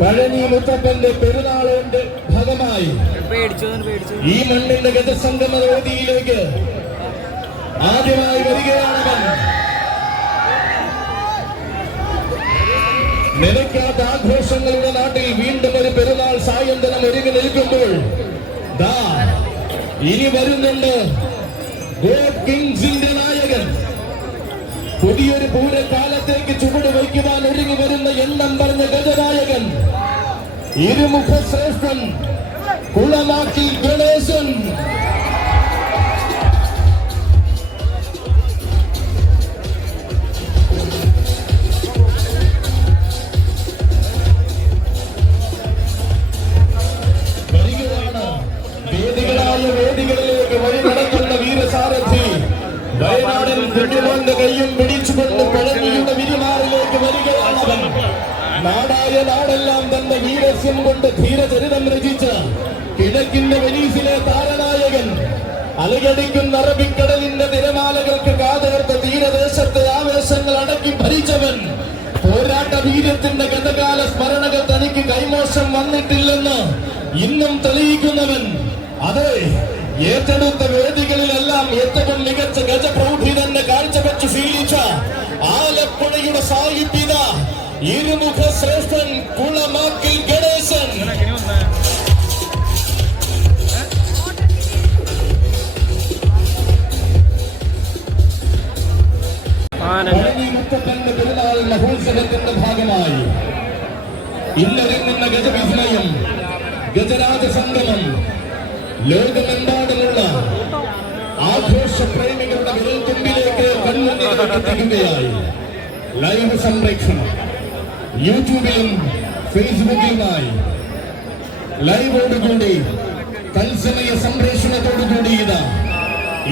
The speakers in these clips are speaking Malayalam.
പഴനി മുത്തപ്പന്റെ പെരുന്നാളിന്റെ ഭാഗമായി ഈ മണ്ണിന്റെ ഗജസംഗമ വേദിയിലേക്ക് ആദ്യമായി വരികയാണവൻ. നിലയ്ക്കാത്ത ആഘോഷങ്ങളുടെ നാട്ടിൽ വീണ്ടും ഒരു പെരുന്നാൾ സായന്തനം ഒരുങ്ങി നിൽക്കുമ്പോൾ ഇനി വരുന്നുണ്ട് ഗോഡ് കിങ്സിന്റെ നായകൻ. പുതിയൊരു പൂരക്കാലത്തേക്ക് ചുവട് വയ്ക്കുവാൻ ഒരുങ്ങി വരുന്ന എണ്ണം പറഞ്ഞ ഗജനായകൻ, ഇരുമുഖ ശ്രേഷ്ഠൻ, കുളമാക്കിൽ ഗണേശൻ. വേദികളിലേക്ക് വഴി നടക്കുന്ന വീരസാരഥി വയനാടൻ കുഞ്ഞുമോന്റെ കയ്യും പിടിച്ചുകൊണ്ട് പഴനിയുടെ വിരുമാറിലേക്ക് വരികയാണവൻ. നാടായ നാടെല്ലാം തന്റെ വീരസ്യം കൊണ്ട് ധീരചരിതം രചിച്ച കിഴക്കിന്റെ വെനീസിലെ താരനായകൻ, അലകടിക്കുന്ന അറബിക്കടലിന്റെ തിരമാലകൾക്ക് കാതോർത്ത തീരദേശത്തെ ആവേശങ്ങൾ അടക്കി ഭരിച്ചവൻ. പോരാട്ട വീര്യത്തിന്റെ ഗതകാല സ്മരണകൾ തനിക്ക് കൈമോശം വന്നിട്ടില്ലെന്ന് ഇന്നും തെളിയിക്കുന്നവൻ. അതെ, ഏറ്റെടുത്ത വേദികളിലെല്ലാം ഏറ്റവും മികച്ച ഗജപ്രൗഢി തന്നെ കാഴ്ചവെച്ച് ശീലിച്ച ആലപ്പുഴയുടെ സാഹിത്യത, ഇരുമുഖ ശ്രേഷ്ഠൻ, കുളമാക്കിൽ ഗണേശൻ. പഴനി മുത്തപ്പന്റെ പെരുന്നാൾ മഹോത്സവത്തിന്റെ ഭാഗമായി ഇന്നൊരുങ്ങുന്ന ഗജവിസ്മയം, ഗജരാജ സംഗമം ലോകമെമ്പാടുമുള്ള ആഘോഷ പ്രേമികളുടെ വിരൽത്തുമ്പിലേക്ക് കണ്ണുനീരെത്തിക്കുകയായി. ലൈവ് സംപ്രേക്ഷണം യൂട്യൂബിലും ഫേസ്ബുക്കിലുമായി ലൈവോടുകൂടി തത്സമയ സംപ്രേഷണത്തോടുകൂടി ഇതാ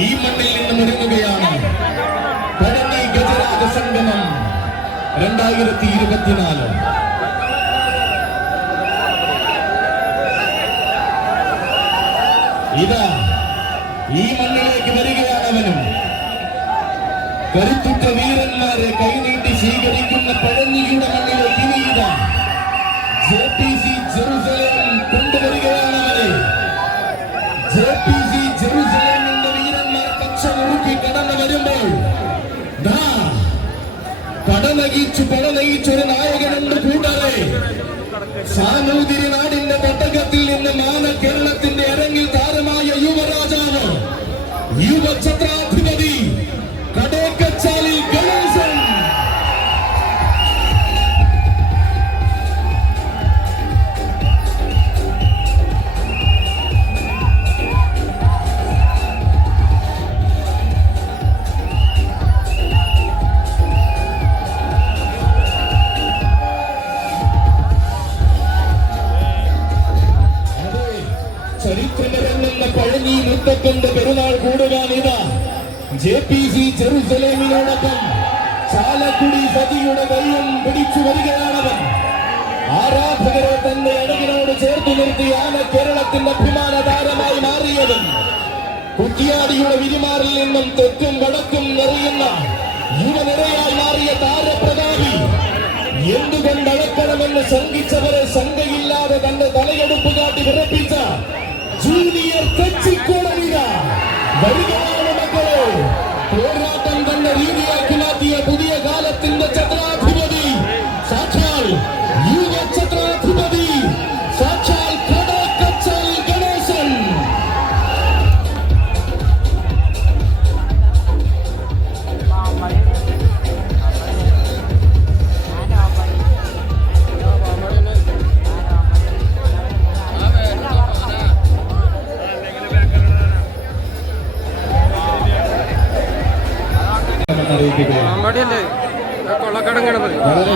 ഈ മണ്ണിൽ നിന്നും ഒരുങ്ങുകയാണ് പഴനി ഗജരാജ സംഗമം 2024. ഇതാ ഈ മണ്ണിലേക്ക് വരികയാണവനും. കരുത്തുറ്റ വീരന്മാരെ കൈനീട്ടി സ്വീകരിക്കുന്ന പഴനിയുടെ മണ്ണിലേക്ക് ഇനി ഇതാ JPC ജെറുസലേം കൊണ്ടുവരികയാണവരെ. JPC ജെറുസലേമിന്റെ വീരന്മാർ കച്ചമുറുക്കി കടന്നു വരുമ്പോൾ പടനയിച്ചൊരു നായകനെന്ന് കൂടാതെ സാമൂതിരി നാടിന്റെ തട്ടകത്തിൽ നിന്ന് മാന കേരളത്തിന്റെ അരങ്ങിൽ താരമായ യുവരാജാവ്, യുവഛത്രാധിപതി കടേക്കച്ചാലിൽ ഗണേശൻ. ചരിത്രമിറങ്ങുന്ന പഴനി മുത്തപ്പന്റെ പെരുന്നാൾ കൂടുവാൻ ഇതാ JPC ജെറുസലേമിനോടൊപ്പം ചാലക്കുടി സതിയുടെ കൈയും പിടിച്ചു വരികയാണവൻ. ആരാധകരെ തന്റെ അഴകിനോട് ചേർത്തു നിർത്തി ആന കേരളത്തിന്റെ അഭിമാന താരമായി മാറിയവൻ. കുറ്റിയാടിയുടെ വിരിമാറിൽ നിന്നും തെക്കും വടക്കും നിറയുന്ന യുവനിരയായി മാറിയ താരപ്രതാപി. എന്തുകൊണ്ടളക്കണമെന്ന് ശങ്കിച്ചവരെ ശങ്കയില്ലാതെ തന്റെ തലയെടുപ്പ് കാട്ടി വിറപ്പിച്ച ജൂനിയർ തെച്ചിക്കോളനിക വരികയാണ് മക്കളെ. പോരാട്ടം തന്നെ രീതിയാക്കി മാറ്റിയ പുതിയ കാലത്തിന്റെ ഛത്രാധിപതി, സാക്ഷാൽ യുവ ഛത്രാധിപതി, സാക്ഷാൽ കടേക്കച്ചാൽ ഗണേശൻ.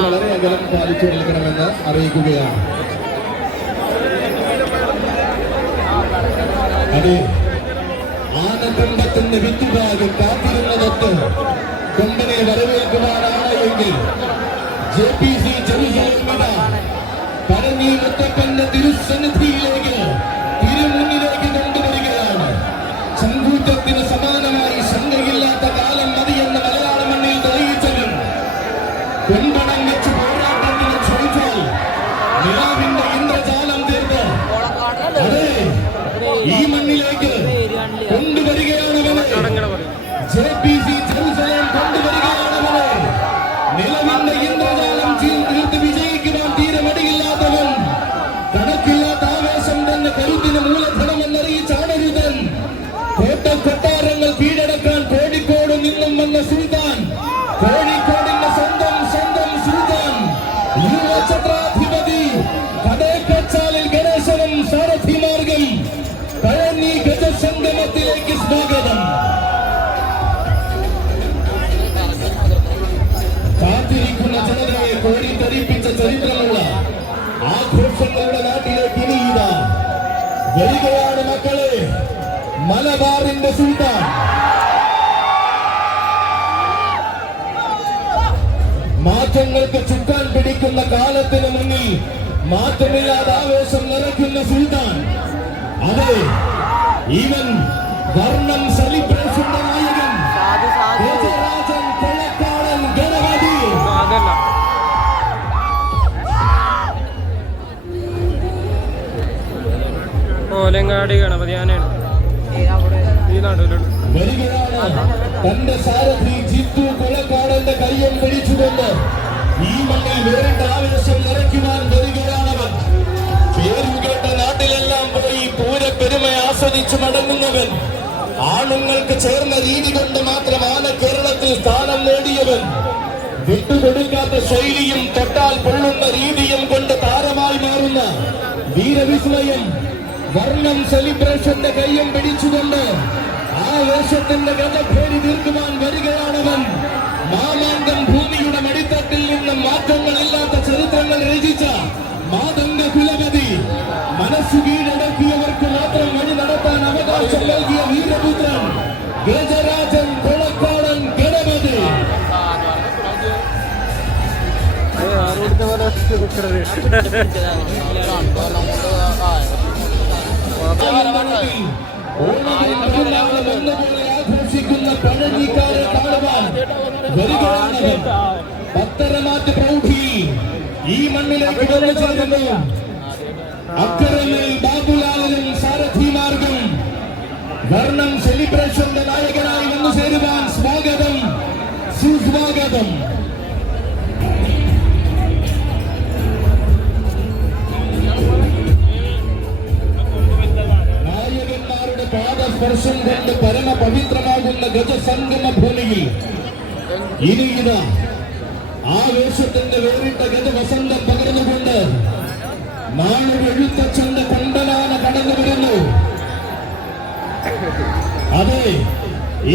വളരെ അകലം പാലിച്ചു നിൽക്കണമെന്ന് അറിയിക്കുകയാണ്. അത് ആനക്കൊമ്പത്തിന്റെ വിത്തുഭാഗം കാത്തിരുന്നതൊത്ത് കൊമ്പനെ വരവേൽക്കുവാനാണ് എങ്കിൽ JPC ജെറുസലേമിന പഴനി മുത്തപ്പന്റെ തിരുസന്നിധിയിലേക്ക് തിരുമുന്നിലേക്ക് കൊണ്ടുവരികയാണ്. കാലത്തിന് സമാനമായി ശങ്കയില്ലാത്ത കാലം മതിയെന്ന മലയാള മണ്ണിൽ തെളിയിച്ചവൻ കൊമ്പണം വെച്ച് പോരാട്ടത്തിന് ചോദിച്ചാൽ നിലാവിന്റെ ഇന്ദ്രജാലം തീർത്ത് അതെ ഈ മണ്ണിലേക്ക് കൊണ്ടുവരികയാണവനെ JPC ജെറുസലേം കൊണ്ടുവരികയാണവനെ നിലവിന്റെ ഇന്ദ്രജാലം തീർത്ത് വിജയിക്കുവാൻ തീരെ മടിയില്ലാത്തവൻ കണക്കില്ലാത്ത ആവേശം തന്നെ കരുത്തിന് മൂലധനമെന്നറിയിച്ച അണരുതൻ കോട്ടക്കൊട്ടാരങ്ങൾ കീഴടക്കാൻ കോഴിക്കോട് നിന്നും വന്ന സുൽത്താൻ കോഴിക്കോടിന്റെ സ്വന്തം സുൽത്താൻ യുവഛത്രാധിപതി കടേക്കച്ചാലിൽ ഗണേശനും സാരഥിമാർഗം പഴനി ഗജസംഗമത്തിലേക്ക് സ്വാഗതം. കാത്തിരിക്കുന്ന ജനതയെ കോരിത്തരിപ്പിച്ച ചരിത്രമുള്ള ആഘോഷങ്ങളുടെ നാട്ടിലേക്ക് ഇനിയിതാ വരികയാണ് മക്കളെ മലബാറിന്റെ സുൽത്താൻ. മാറ്റങ്ങൾക്ക് ചുക്കാൻ പിടിക്കുന്ന കാലത്തിന് മുന്നിൽ മാറ്റമില്ലാതെ ആവേശം നിറയ്ക്കുന്ന സുൽത്താൻ. അതെ, ഇവൻ വർണ്ണം സെലിബ്രേഷന്റെ നായകൻ ഗജരാജൻ കൊളക്കാടൻ ഗണപതി. ഓലങ്ങാടി ഗണപതി ആനയാണ് ഈ നടുവിലുണ്ട്. വരികയാണ് തന്റെ സാരഥി ജിത്തു കൊളക്കാടന്റെ കയ്യം പിടിച്ചുകൊണ്ട് ഈ മണ്ണിൽ വേറിട്ട ആവേശം നിറയ്ക്കുവാൻ വരികയാണവൻ. പേരുകേട്ട നാട്ടിലെല്ലാം പോയി പൂരപ്പെരുമ ആസ്വദിച്ചു മടങ്ങുന്നവൻ. ആണുങ്ങൾക്ക് ചേർന്ന രീതി കൊണ്ട് മാത്രം ആന കേരളത്തിൽ സ്ഥാനം നേടിയവൻ. വിട്ടുകൊടുക്കാത്ത ശൈലിയും തൊട്ടാൽ പൊള്ളുന്ന രീതിയും കൊണ്ട് താരമായി മാറുന്ന വീരവിസ്മയം വർണ്ണം സെലിബ്രേഷന്റെ കയ്യം പിടിച്ചുകൊണ്ട് ആവേശത്തിന്റെ ഗജഭേരി തീർക്കുവാൻ വരികയാണവൻ. മാമാങ്കം ഭൂമിയുടെ മടിത്തട്ടിൽ നിന്ന് മാറ്റങ്ങളില്ലാത്ത ചരിത്രങ്ങൾ രചിച്ച മാതംഗ കുലപതി. മനസ്സു കീഴടക്കിയവർക്ക് മാത്രം വഴി നടത്താൻ അവകാശം നൽകിയ വീരപുത്രൻ ഗജരാജൻ കൊളക്കാടൻ ഗണപതി. ആഘോഷിക്കുന്ന പഴനിക്കാരെ കാണുവാൻ വരികയാണവൻ. പത്തരമാറ്റ് പ്രൗഢിയിൽ ഈ മണ്ണിലേക്ക് വന്നു ചേരുന്നു. അക്കരമേൽ ബാബുലാലനും സാരഥിമാർഗം വർണ്ണം സെലിബ്രേഷന്റെ നായകനായി വന്നു ചേരുവാൻ സ്വാഗതം, സുസ്വാഗതം. നായകന്മാരുടെ പാദസ്പർശം കൊണ്ട് പരമപവിത്രമാകുന്ന ഗജസംഗമ ഭൂമിയിൽ ഇനിയിതാ ആവേശത്തിന്റെ വേറിട്ട ഗജവസന്തം പകർന്നുകൊണ്ട് നാളെഴുത്തച്ഛന്റെ കൊണ്ടലാന കടന്നു വരുന്നു. അതെ,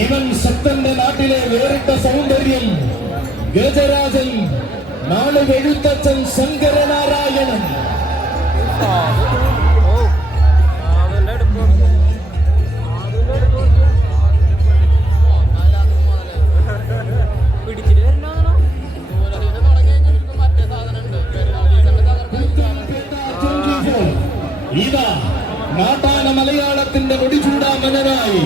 ഇവൻ ശക്തന്റെ നാട്ടിലെ വേറിട്ട സൗന്ദര്യം ഗജരാജൻ നാളെഴുത്തച്ഛൻ ശങ്കരനാരായണൻ. ഇതാ നാട്ടാന മലയാളത്തിന്റെ കൊടിചൂടാമനായി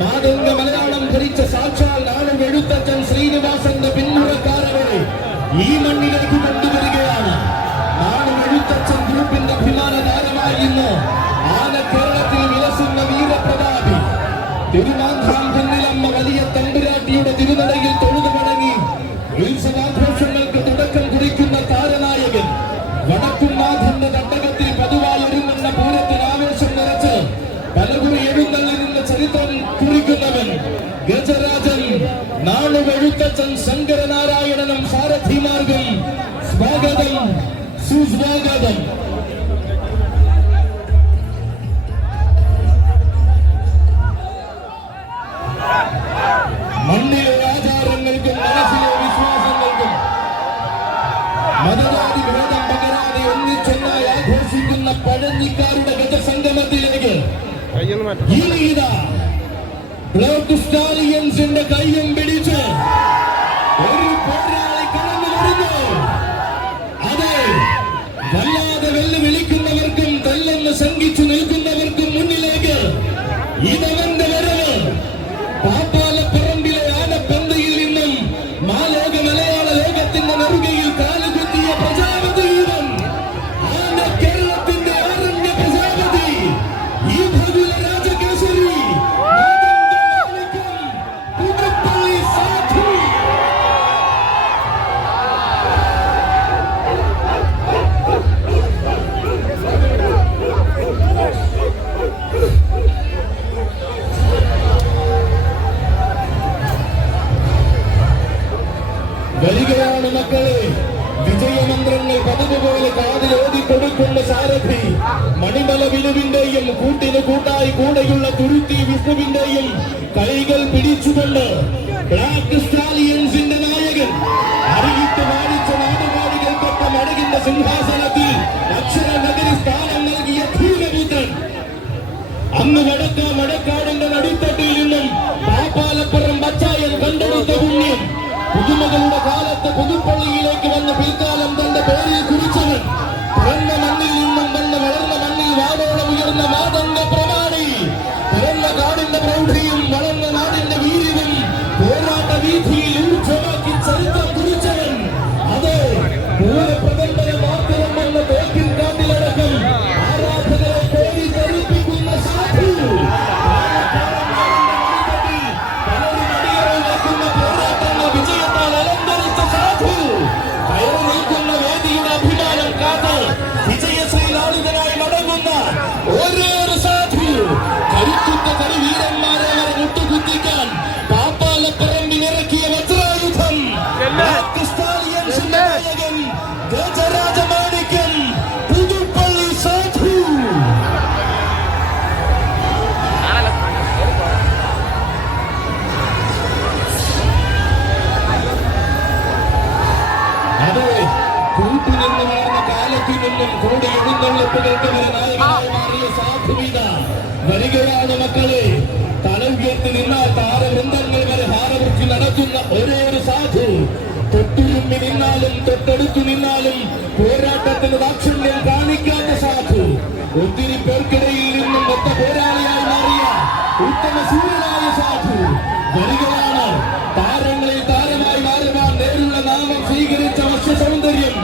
മാതംഗ മലയാളം ധരിച്ച സാക്ഷാൽ നാളെഴുത്തച്ഛൻ ശ്രീനിവാസന്റെ പിന്മുറക്കാരനെ ഈ മണ്ണിലേക്ക് കൊണ്ടുവരികയാണ്. നാളെഴുത്തച്ഛൻ ഗ്രൂപ്പിന്റെ അഭിമാന താരമായി ഇന്ന് ആന കേരളത്തിൽ വിലസുന്ന വീരപ്രതാപി തിരുമാന്ധാം കുന്നിലമ്മ വലിയ തമ്പുരാട്ടിയുടെ തിരുനടയിൽ തൊഴുതു മടങ്ങി ഉത്സവാഘോഷങ്ങൾക്ക് തുടക്കം കുറിക്കുന്ന താരനായകൻ വടക്കുംനാഥന്റെ തട്ടകത്തിൽ പതിവായി ഒരുങ്ങുന്ന പൂരത്തിന് ആവേശം നിറച്ച് പലകുറി എഴുന്നള്ളിരുന്ന ചരിത്രം കുറിക്കുന്നവൻ ഗജരാജൻ നാളെഴുത്തച്ഛൻ ശങ്കരനാരായണനും സാരഥിമാർഗം സ്വാഗതം, സുസ്വാഗതം. മണ്ണിലെ ആചാരങ്ങൾക്കും മനസ്സിലെ വിശ്വാസങ്ങൾക്കും മതജാതി ഭേദം പകരാതെ ഒന്നിച്ചൊന്നായി ആഘോഷിക്കുന്ന പഴഞ്ഞിക്കാരുടെ ഗജസംഗമത്തിലേക്ക് ഇനിയിതാ ബ്ലോക്ക് സ്റ്റാലിയൻസിന്റെ കയ്യും പിടിച്ച് ഒരു പോരാളി കടന്നു വരുന്നു. അതെ, വല്ലാതെ വെല്ലുവിളിക്കുന്നവർക്കും തല്ലെന്ന് ശങ്കിച്ചു നിൽക്കുന്നവർക്കും മുന്നിലേക്ക് ഇതവന്റെ വരവ് സാരഥി മണിമല വിനുവിന്റെയും കൂട്ടിന് കൂട്ടായി കൂടെയുള്ള തുരുത്തി വിഷ്ണുവിന്റെയും കൈകൾ പിടിച്ചുകൊണ്ട് ബ്ലാക്ക് സ്റ്റാലിയൻസിന്റെ നായകൻ അറിയിട്ട് വാഴിച്ച നാടുകാരികൾക്കൊപ്പം അഴകിന്റെ സിംഹാസനത്തിൽ അക്ഷര നഗരി സ്ഥാനം നൽകിയ ധീരപുത്രൻ അന്ന് മടക്കാടിന്റെ നടുത്തട്ടിൽ നിന്നും പാപ്പാലപ്പുറം ബച്ചായൻ കണ്ടെടുത്ത പുണ്യം പുതുമകളുടെ കാലത്ത് പുതുപ്പള്ളിയിലേക്ക് വന്ന് പിൽക്കാലം തന്റെ പേരിൽ കുറിച്ചവൻ പിറന്ന മണ്ണിൽ നിന്നും വന്ന് വളർന്ന മണ്ണിൽ വാടോളം ഉയർന്ന മാതന്റെ പ്രമാണി പിറന്ന കാടിന്റെ പ്രൗഢിയും വളർന്ന നാടിന്റെ വീര്യവും പോരാട്ട വീഥിയിൽ ഊർജ്ജമാക്കി ചരിത്രം കുറിച്ചവൻ അതെ പൂരപ്രകമ്പന മാത്രം വന്ന തേക്കിൻ കാട്ടിലടക്കം ആരാധകരെ കോരി തെറിപ്പിക്കുന്ന സാധു പലരും അടിയറവാക്കുന്ന പോരാട്ടങ്ങൾ വിജയത്താൽ അലങ്കരിച്ച സാധു കയറി നിൽക്കുന്ന വേദിയുടെ അഭിമാനം കാത്ത് വിജയശ്രീലാളിതനായി മടങ്ങുന്ന ഓരോരു സാധു കരുത്തുറ്റ കരിവീരന്മാരെ വരെ മുട്ടുകുത്തിക്കാൻ പാപ്പാലപ്പറമ്പിലിറക്കിയ വജ്രായുധം നായകൻ ഗജരാജമാണിക്യം പുതുപ്പള്ളി സാധു. അതെ കൂട്ടുനിന്ന് വളർന്ന കാലത്തു നിന്നും കൂടി എഴുന്നള്ളിപ്പുകൾക്ക് വരെ നായകനായി മാറിയ സാധുവിത വരികയാണ് മക്കളെ. തല ഉയർത്തി നിന്നാൽ താരവൃന്ദങ്ങൾ വരെ ഹാരവൃത്തി നടത്തുന്ന ഒരേ ഒരു സാധു. തൊട്ടുരുമ്മി നിന്നാലും തൊട്ടടുത്തു നിന്നാലും പോരാട്ടത്തിന് ദാക്ഷിണ്യം കാണിക്കാത്ത സാധു. ഒത്തിരി പേർക്കിടയിൽ നിന്നും ഒത്ത പോരാളിയായി മാറിയ ഉത്തമ സൂര്യനായ സാധു വരികയാണ്. താരങ്ങളിൽ താരമായി മാറുവാൻ നേരുള്ള നാമം സ്വീകരിച്ച വശ്യ സൗന്ദര്യം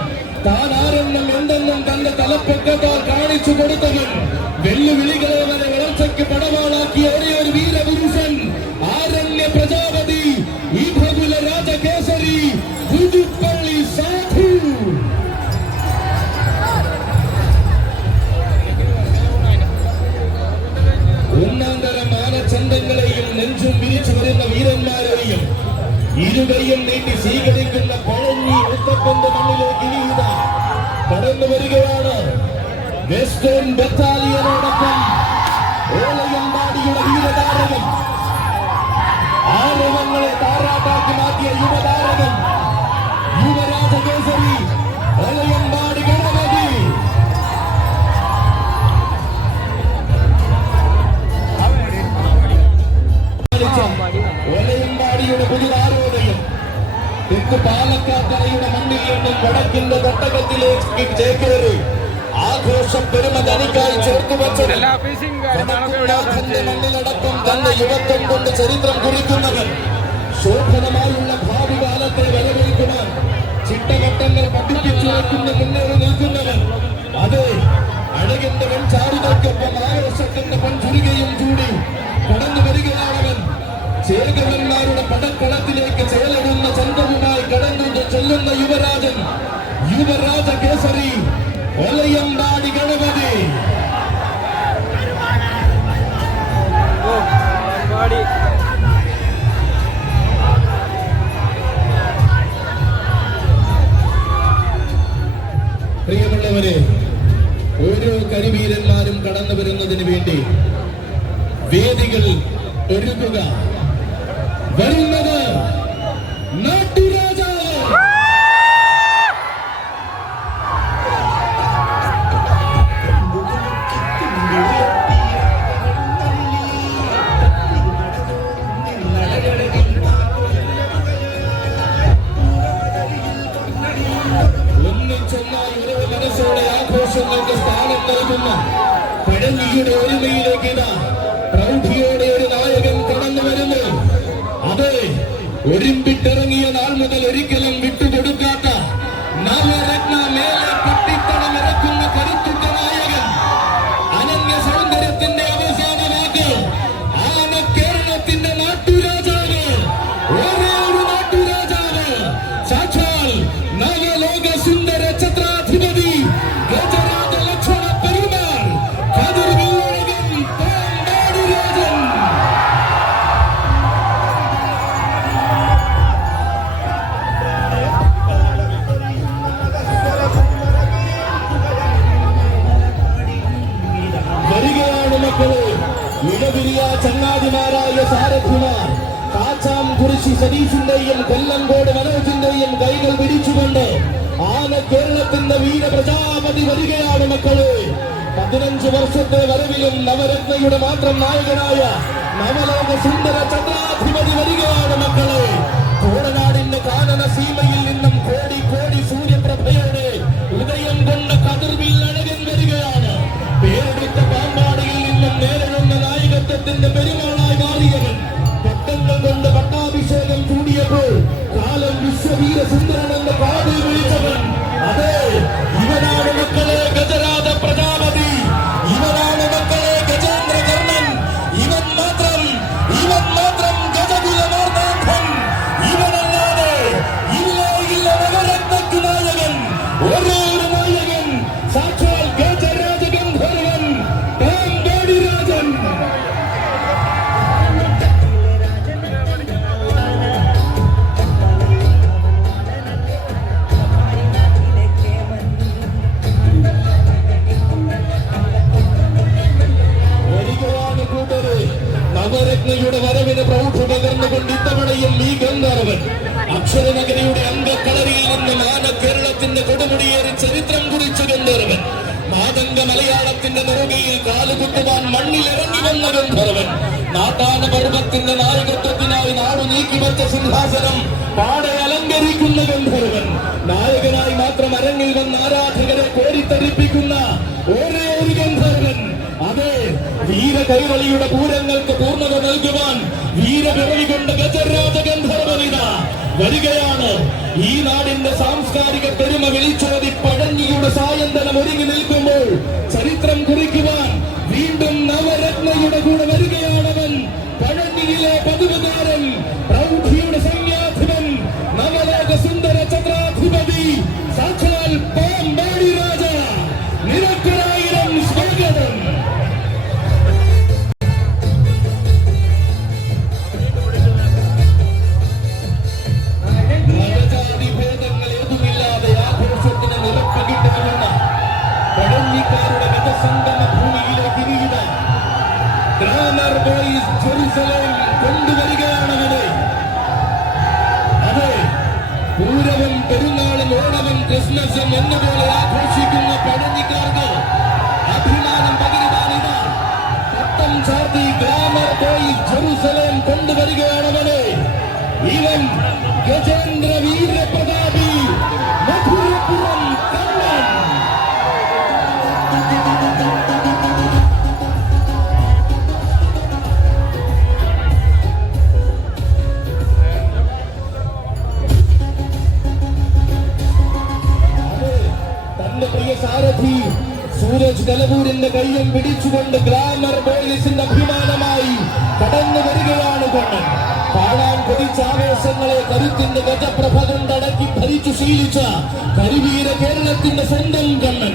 താൻ ആരെന്നും എന്തെന്നും തന്റെ തലപ്പൊക്കത്താൽ കാണിച്ചു കൊടുത്തവൻ വെല്ലുവിളികളെ വരെ വളർച്ചയ്ക്ക് പടവാളാക്കിയ ഒരേ ഒരു വീരപുരുഷൻ ആരണ്യ പ്രജാപതി ഈ ഭഗുല രാജകേസരി പുതുപ്പള്ളി സാധു. ഒന്നാം തരം ആനച്ചന്തങ്ങളെയും നെഞ്ചും വിരിച്ചു വരുന്ന വീരന്മാരെയും ഇരുകൈയും നീട്ടി സ്വീകരിക്കുന്ന പഴഞ്ഞി ഉത്തപ്പന്റെ മണ്ണിലേക്ക് ഇനിയിതാ കടന്നു വരികയാണ്. വെസ്റ്റേൺ ബറ്റാലിയനോടൊപ്പം ഓലയമ്പാടിയുടെ വീരതാരകം, ആരവങ്ങളെ താരാട്ടാക്കി മാറ്റിയ യുവതാരകം, യുവരാജകേസരി ഓലയമ്പാടി ഗണപതി. ഓലയമ്പാടിയുടെ പുതുതാരോദയം തെക്ക് പാലക്കാത്തറയുടെ മണ്ണിൽ നിന്നും വടക്കിന്റെ തട്ടകത്തിലേക്ക് ചേക്കേറി ആഘോഷ പെരുമ തനിക്കായി ചേർത്തു വെച്ചത് മണ്ണിലടക്കം തന്റെ യുവത്വം കൊണ്ട് ചരിത്രം കുറിക്കുന്നവൻ ശോഭനമായുള്ള ഭാവി കാലത്തെ വരവേൽക്കുവാൻ ചിട്ടവട്ടങ്ങൾ പഠിപ്പിച്ചു വെക്കുന്ന മുന്നേറി നിൽക്കുന്നവൻ. അതെ, അഴകിന്റെ പെൺചാരുകൾക്കൊപ്പം ആവേശത്തിന്റെ പെൺചുരുകയും ചൂടി കടന്നു വരികയാണവൻ. ചേകവന്മാരുടെ പടക്കളത്തിലേക്ക് ചേലടുന്ന ചന്തവുമായി കടന്നു ചെല്ലുന്ന യുവരാജൻ, യുവരാജ കേസരി ഒലയമ്പാടി ഗണപതി. പ്രിയമുള്ളവരെ, ഓരോ കരിവീരന്മാരും കടന്നു വരുന്നതിന് വേണ്ടി വേദികൾ ഒരുക്കുക. വരുന്നത് നാട്ടുരാജാവ്. ഒന്നിച്ചൊന്നായി ഒരേ മനസ്സോടെ ആഘോഷങ്ങൾക്ക് സ്ഥാനം നൽകുന്ന പഴഞ്ഞിയുടെ ഒരുമയിലേക്ക് ഇതാ പ്രൗഢിയോടെ ഒരു നായകൻ കടന്നു വരുന്നു. അതെ, ഒരുമ്പിട്ടിറങ്ങിയ നാൾ മുതൽ ഒരിക്കലും വിട്ടുകൊടുക്കാത്ത നവരത്ന മേലെ പട്ടിത്തടമിറക്കുന്ന കരുത്തുറ്റ നായകൻ, അനന്യ സൗന്ദര്യത്തിന്റെ അവസാന വാക്ക് ആന കേരളത്തിന്റെ നാട്ടുരാജാവ്, ഒരേ ഒരു നാട്ടുരാജാവ്, സാക്ഷാൽ നവലോക സുന്ദര ഛത്രാധിപതി ഗജരാജ ലക്ഷണ പെരുമാൾ കതിർവില്ലഴകൻ പാമ്പാടിരാജൻ. വലിയ ചങ്ങാതിമാരായ സാരഥിമാർ കാച്ചാംകുറിശി സതീഷിന്റെയും കൊല്ലങ്കോട് മനോജിന്റെയും കൈകൾ പിടിച്ചുകൊണ്ട് ആന കേരളത്തിന്റെ വീരപ്രജാപതി വരികയാണ് മക്കളെ. 15 വർഷത്തെ വരവിലും നവരത്നയുടെ മാത്രം നായകനായ നവലോക സുന്ദര ചന്ദ്രാധിപതി വരികയാണ് മക്കളെ. കോടനാടിന്റെ കാനന സീമയിൽ നിന്നും കോടി കോടി സൂര്യപ്രഭയോടെ ഉദയം കൊണ്ട കതിർവിൽ അഴകൻ വരികയാണ്. പേരെടുത്ത പാമ്പാടിയിൽ നിന്നും നേരിടുന്ന നായകത്വത്തിന്റെ പെരുമാളായി മാറിയവൻ പട്ടങ്ങൾ കൊണ്ട് പട്ടാഭിഷേകം ചൂടിയപ്പോൾ കാലം വിശ്വവീര സുന്ദരൻ എന്ന പാതി വിളിച്ചവൻ. അതെ, ഇവനാണ് മക്കളെ ഗജരാജ പ്രജാപതി, ഇവനാണ് മക്കളെ ഗജേന്ദ്ര കർണൻ, ഇവൻ മാത്രം ഗജകുലമാർദ്ദാന്ധൻ. ഇവനല്ലാതെ ഇല്ല നവരത്നയ്ക്കു നായകൻ, ഒരേ ഒരു നായകൻ, സാക്ഷാൽ ഗജരാജ ഗന്ധർവൻ പാമ്പാടി രാജൻ. നവരത്നയുടെ വരവിന് പ്രൗഢ പകർന്നുകൊണ്ട് ഇത്തവണയും ഈ ഗന്ധർവൻ അക്ഷരനഗരിയുടെ അംഗക്കളരിയിൽ നിന്നും ആന കേരളത്തിന്റെ കൊടുമുടിയേറി ചരിത്രം കുറിച്ച ഗന്ധർവൻ, മാതംഗ മലയാളത്തിന്റെ നെറുകയിൽ കാലുകുത്തുവാൻ മണ്ണിലിറങ്ങി വന്ന ഗന്ധർവൻ, നാട്ടാന പർവ്വത്തിന്റെ നായകത്വത്തിനായി നാടു നീക്കിവച്ച സിംഹാസനം പാടെ അലങ്കരിക്കുന്ന ഗന്ധർവൻ, നായകനായി മാത്രം അരങ്ങിൽ വന്ന ആരാധകരെ കോരിത്തരിപ്പിക്കുന്ന ഒരേ ഒരു ഗന്ധർവൻ. അതെ, വീര കൈവളിയുടെ പൂരങ്ങൾക്ക് പൂർണ്ണത നൽകുവാൻ വീരപിറവി കൊണ്ട് ഗജരാജ ഗന്ധർവനിത വരികയാണ്. ഈ നാടിന്റെ സാംസ്കാരിക പെരുമ വിളിച്ചോതി പഴഞ്ഞിയുടെ സായന്തനം ഒരുങ്ങി നിൽക്കുമ്പോൾ ചരിത്രം കുറിക്കുവാൻ വീണ്ടും നവരത്നയുടെ കൂടെ വരികയാണവൻ. പഴഞ്ഞിയിലെ പതിവുകാരൻ, പ്രൗഢിയുടെ സംജ്ഞാധിപൻ, നവലോക സുന്ദര ചന്ദ്രാധിപതി, സാക്ഷാൽ പാമ്പാടി രാജ. നിരക്കൊരായിരം സ്വാഗതം. പഴഞ്ഞിക്കാരുടെ ഗജസംഗമ ഭൂമിയിലേക്ക് വീണ ഗ്ലാമർ ബോയ്സ് ജെറുസലേം കൊണ്ടുവരികയാണവരെ. അതെ, പൂരവും പെരുന്നാളും ഓണവും ക്രിസ്മസും എന്നപോലെ ആഘോഷിക്കുന്ന പഴഞ്ഞിക്കാർക്ക് അഭിമാനം പകരുവാനിതാ പട്ടം ചാർത്തി ഗ്ലാമർ ബോയ്സ് ജെറുസലേം കൊണ്ടുവരികയാണവരെ. ഇവൻ ഗജേന്ദ്ര വീരപ്രതാപി മധുരപുരം കണ്ണൻ. തന്റെ പ്രിയ സാരഥി സൂരജ് കലപൂരിന്റെ കയ്യും പിടിച്ചുകൊണ്ട് ഗ്ലാമർ ബോയ്സിന്റെ അഭിമാനമായി കടന്നു വരികയാണ് കണ്ണൻ. കാണാൻ കൊതിച്ച ആവേശങ്ങളെ കരുത്തിന്റെ ഗജപ്രഭ കൊണ്ടടക്കി ഭരിച്ചു ശീലിച്ച കരിവീര കേരളത്തിന്റെ സ്വന്തം കണ്ണൻ.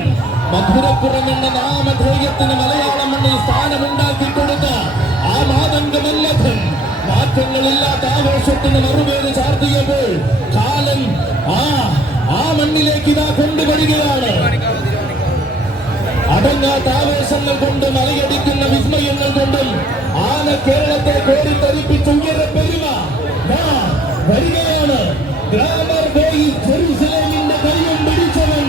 മധുരപ്പുറം എന്ന നാമധേയത്തിന് മലയാളം മണ്ണിൽ സ്ഥാനമുണ്ടാക്കി കൊടുത്ത ആ മാതംഗമല്ലഥൻ മാറ്റങ്ങളില്ലാത്ത ആവേശത്തിന് മറുപേര് ചാർത്തിയപ്പോൾ കാലൻ ആ മണ്ണിലേക്ക് ഇതാ കൊണ്ടുവരികയാണ്. അടങ്ങാത്ത ആവേശങ്ങൾ കൊണ്ടും മലയടിക്കുന്ന വിസ്മയങ്ങൾ കൊണ്ടും ആന കേരളത്തെ കോരിത്തരിപ്പിച്ച് ഉയരപ്പെരുമ വരികയാണ്. ഗ്ലാമർ ബോയ്സ് ജെറുസലേമിന്റെ കൈയും പിടിച്ചവൻ,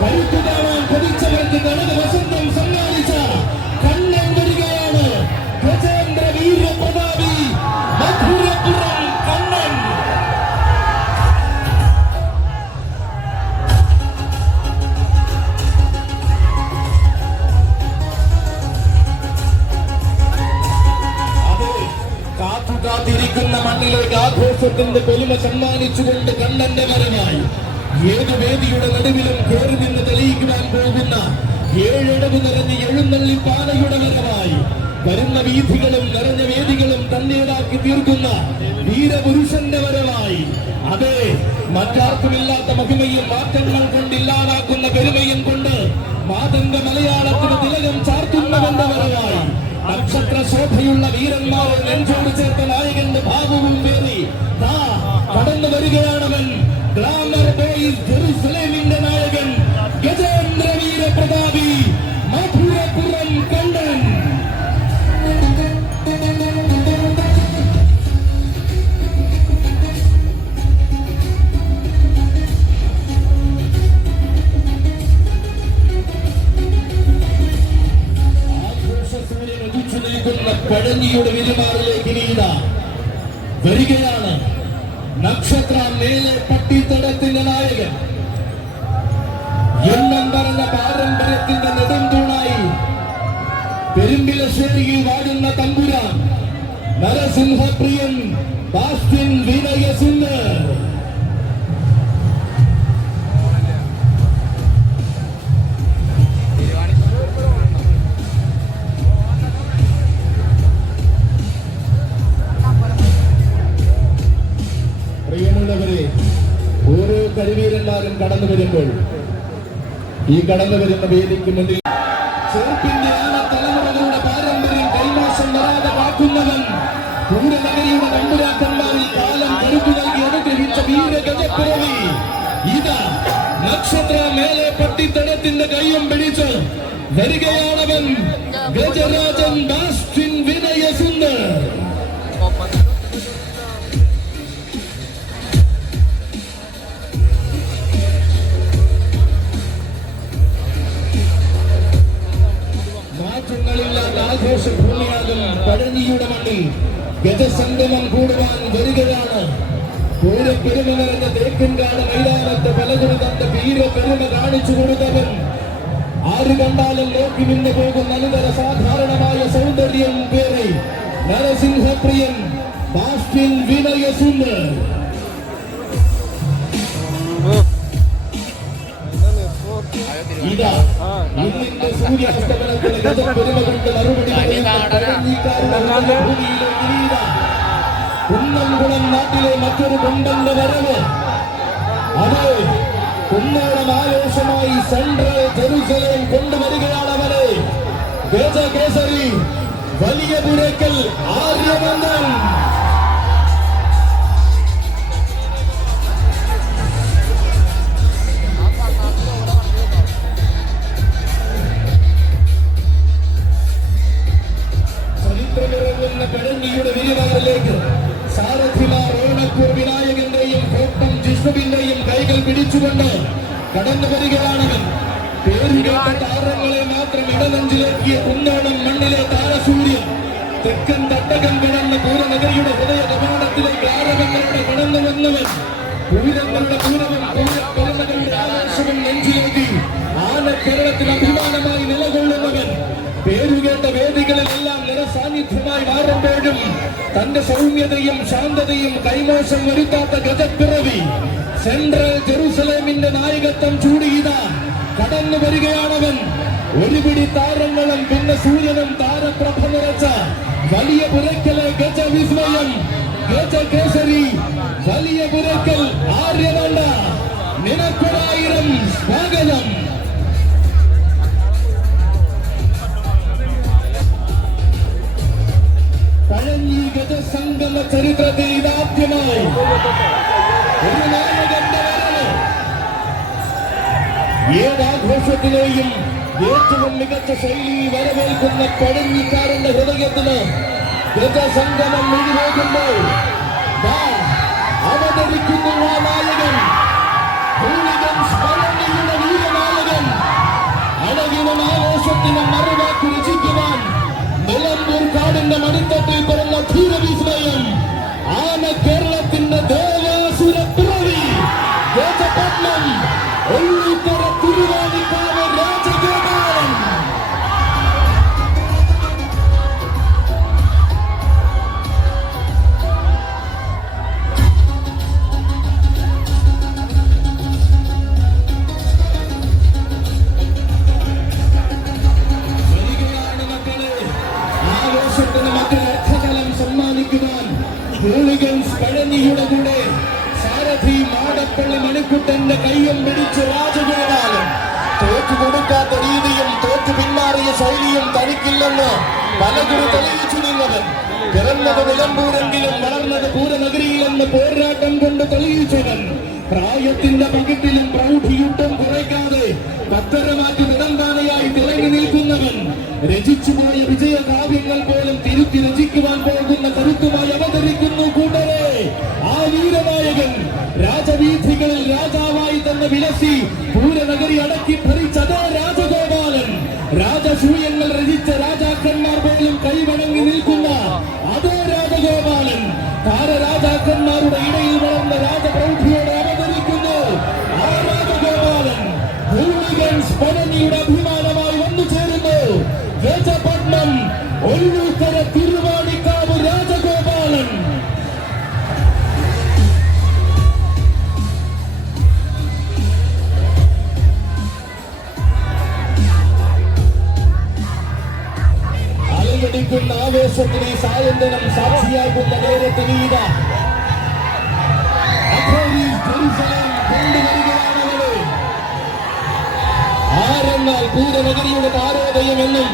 കരുത്തു കാണാൻ കൊതിച്ചവർക്ക് കനക വസന്തം സമ്മാനിച്ച കണ്ണൻ വരികയാണ്. ഗജേന്ദ്ര വീരപ്രതാപി മധുരപുരം കണ്ണൻ. കാത്തിരിക്കുന്ന മണ്ണിലേക്ക് ആഘോഷത്തിന്റെ പൊലിമ സമ്മാനിച്ചുകൊണ്ട് കണ്ണന്റെ വരവായി ഏത് വേദിയുടെ നടുവിലും കയറി നിന്ന് തെളിയിക്കുവാൻ പോകുന്ന ഏഴടവ് നിറഞ്ഞ എഴുന്നള്ളിപ്പാനയുടെ വരവായി വരുന്ന വീഥികളും നിറഞ്ഞ വേദികളും തന്നേതാക്കി തീർക്കുന്ന വീരപുരുഷന്റെ വരവായി. അതെ, മറ്റാർക്കുമില്ലാത്ത മഹിമയും മാറ്റങ്ങൾ കൊണ്ടില്ലാതാക്കുന്ന പെരുമയും കൊണ്ട് മാതംഗ മലയാളത്തിന് തിലകം ചാർത്തുന്നവന്റെ വരവായി നക്ഷത്ര ശോഭയുള്ള വീരന്മാരെ നെഞ്ചോട് ചേർത്ത നായകന്റെ ഭാവവും പേറി കടന്നു വരികയാണവൻ. ഗ്ലാമർ ബോയ്സ് ജെറുസലേമിന്റെ നായകൻ ഗജേന്ദ്ര വീരപ്രതാപി മധുരപുരം കണ്ണൻ. പഴഞ്ഞിയുടെ വിരുമാറിലേക്ക് നീതാ വരികയാണ്. നക്ഷത്ര മേലെ പട്ടിത്തടത്തിന്റെ നായകൻ, എണ്ണം പറഞ്ഞ പാരമ്പര്യത്തിന്റെ നെടുംതൂണായി പെരുമ്പിലശ്ശേരിയിൽ വാഴുന്ന തമ്പുരാൻ നരസിംഹപ്രിയൻ ബാസ്റ്റിൻ വിനയസുന്ദർ. പ്രിയമുള്ളവരെ, ഓരോ കരിവീരന്മാരും കടന്നു വരുമ്പോൾ ഈ കടന്നു വരുന്ന വേദിക്ക് മുന്നിൽ ചെറുപ്പിന്റെ തലമുറകളുടെ പാരമ്പര്യം കൈമാശം വരാതെ കാക്കുന്നവൻ, പൂരനഗരിയുടെ നമ്പുരാക്കന്മാരിൽ കാലം കരുത്തു നൽകി അനുഗ്രഹിച്ച വീരഗജപ്പിറവി ഇതാ നക്ഷത്ര മേലെ പട്ടിത്തടത്തിന്റെ കയ്യും പിടിച്ച് വരികയാണവൻ, ഗജരാജൻ ബാസ്റ്റിൻ വിനയസുന്ദർ. മാറ്റങ്ങളില്ലാത്ത ആഘോഷഭൂമിയാകും പഴഞ്ഞിയുടെ മണ്ണിൽ ഗജസംഗമം കൂടുവാൻ വരികയാണ്. പൂരപ്പെരുമ നിറഞ്ഞ തേക്കിൻകാട് മൈതാനത്ത് പലകുറി തന്റെ വീരപ്പെരുമ കാണിച്ചു കൊടുത്തവൻ, ആര് കണ്ടാലും നോക്കി നിന്ന് പോകുന്ന അനുതര സാധാരണമായ സൗന്ദര്യം പേറി നരസിംഹപ്രിയൻ ബാസ്റ്റിൻ വിനയസുന്ദർ. ഇതാ ഇന്നിന്റെ സൂര്യാസ്തമനത്തിന് ഗജപ്പെരുമ കൊണ്ട് മറുപടി കുന്നംകുളം നാട്ടിലെ മറ്റൊരു കൊണ്ടന്റെ വരവ്. അതെ, കുന്നോളം ആവേശമായി സെൻട്രൽ ജെറുസലേം കൊണ്ടുവരികയാണ് അവരെ. ഗജകേസരി വലിയ പുരക്കൽ ആര്യനന്ദൻ. ചരിത്രമിറങ്ങുന്ന പഴഞ്ഞിയുടെ വിരിവാറിലേക്ക് സാരഥിമാർ ഓണക്കൂർ വിനായകന്റെയും കോട്ടം ജിഷ്ണുവിന്റെയും കൈകൾ പിടിച്ചുകൊണ്ട് കടന്നു വരികയാണവൻ. പേരുകേട്ട താരങ്ങളെ മാത്രം ഇടനെഞ്ചിലേക്കിയ കുന്നോളം മണ്ണിലെ താരസൂര്യൻ തെക്കൻ തട്ടകം കിടന്ന പൂരനഗരിയുടെ ഹൃദയ കവാടത്തിലേക്ക് ആരവങ്ങളുടെ കടന്നു വന്നവൻ. പൂരങ്ങളുടെ പൂരവും പൂരപ്പെരുമകളുടെ ആവേശവും നെഞ്ചിലേക്കി ആന കേരളത്തിൽ അഭിമാനമായി നിലകൊള്ളുന്നവൻ. പേരുകേട്ട വേദികളിലെല്ലാം നിറസാന്നിധ്യമായി മാറുമ്പോഴും തന്റെ സൗമ്യതയും ശാന്തതയും കൈമോശം വരുത്താത്ത ഗജപ്പിറവി സെൻട്രൽ ജെറുസലേമിന്റെ നായകത്വം ചൂടിയിതാ കടന്നു വരികയാണവൻ. ഒരു പിടി താരങ്ങളും പിന്നെ സൂര്യനും താരപ്രഭ നിറച്ച വലിയ പുരക്കലെ ഗജവിസ്മയം ഗജകേസരി വലിയ പുരക്കൽ ആര്യനന്ദ. നിനക്കൊരായിരം സ്വാഗതം. പഴഞ്ഞി ഗജസംഗമ ചരിത്രത്തിൽ ഇതാദ്യമായി ഒരു നായകന്റെ വരവ്. ഏതാഘോഷത്തിലെയും ഏറ്റവും മികച്ച ശൈലിയിൽ വരവേൽക്കുന്ന പഴഞ്ഞിക്കാരന്റെ ഹൃദയത്തിന് ഗജസംഗമം മിഴിവേകുമ്പോൾ അവതരിക്കുന്നു ആ നായകൻ, പഴഞ്ഞിയുടെ വീരനായകൻ. അഴകിനും ആവേശത്തിനും മറുവാക്കി രചിക്കുവാൻ നിലമ്പൂർ കാടിന്റെ മടിത്തട്ടിൽ പിറന്ന ധീരവിസ്മയം ആന കേരളത്തിന്റെ ദേവാസുര പിറവി ഗജപത്മം ഒള്ളിക്കര തിരുവാണിക്കാവ് രാജഗോപാലൻ. പഴഞ്ഞിയുടെ കൂടെ സാരഥി മാടപ്പള്ളി മണിക്കുട്ടന്റെ കയ്യും പിടിച്ച് രാജഗോപാലൻ. തോറ്റു കൊടുക്കാത്ത രീതിയും തോറ്റു പിന്മാറിയ ശൈലിയും തനിക്കില്ലെന്ന് പലകുറി തെളിയിച്ചു നിന്നവൻ. പിറന്നത് നിലമ്പൂരെങ്കിലും വളർന്നത് പൂരനഗരിയിലെന്ന് പോരാട്ടം കൊണ്ട് തെളിയിച്ചവൻ. പ്രായത്തിന്റെ പകിട്ടിലും പ്രൗഢിയുട്ടും കുറയ്ക്കാതെ പത്തരമാറ്റി നിടന്താനയായി തിളങ്ങി നിൽക്കുന്നവൻ. രചിച്ചുപോയ വിജയകാവ്യങ്ങൾ പോലും തിരുത്തി രചിക്കുവാൻ പോകുന്ന കരുത്തുമായി അവതരിക്കുന്നു കൂട്ടരെ. ആ വീരനായകൻ രാജവീഥികളിൽ രാജാവായി തന്നെ വിലസി പൂരനഗരി അടക്കി ഭരിച്ചതേ രാജഗോപാലൻ. രാജസൂയങ്ങൾ രചിച്ച രാജാക്കന്മാർ പോലും കൈവണങ്ങി നിൽക്കുന്ന താരരാജാക്കന്മാരുടെ ഇടയിൽ വളർന്ന രാജപ്രൗഢിയോടെ അവതരിക്കുന്നു ആ രാജഗോപാലൻ. ഹൂളിഗൻസ് പഴനിയുടെ അഭിമാനമായി വന്നു ചേരുന്നു ഗജപത്മം ഒല്ലൂക്കര തിരുവാണിക്കാവ് രാജഗോപാലൻ. അലയടിക്കുന്ന ആവേശത്തിന് സായന്തനം സാക്ഷിയാകുന്ന നേരത്തിനീത കൊണ്ടുവരികയാണവള്. ആരെന്നാൽ പൂരനഗരിയുടെ താരോദയമെന്നും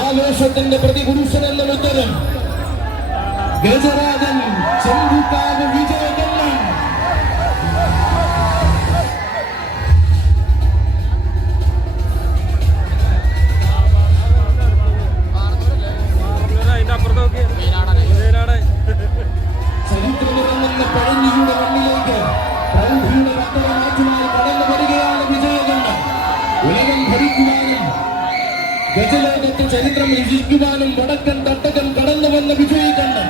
ആവേശത്തിന്റെ പ്രതിപുരുഷനെന്നും ഉത്തരം ഗജരാജൻ ചെമ്പുക്കാവ് വിജയകണ്ണൻ. ചരിത്രമിറങ്ങുന്ന പഴഞ്ഞിയുടെ മണ്ണിലേക്ക് പ്രൗഢിയുടെ വസ്ത്രമാറ്റുമായി കടന്നു വരികയാണ് വിജയകണ്ണൻ. ഉലകം ഭരിക്കുവാനും ഗജലോകത്ത് ചരിത്രം രചിക്കുവാനും വടക്കൻ തട്ടകം കടന്നു വന്ന വിജയകണ്ണൻ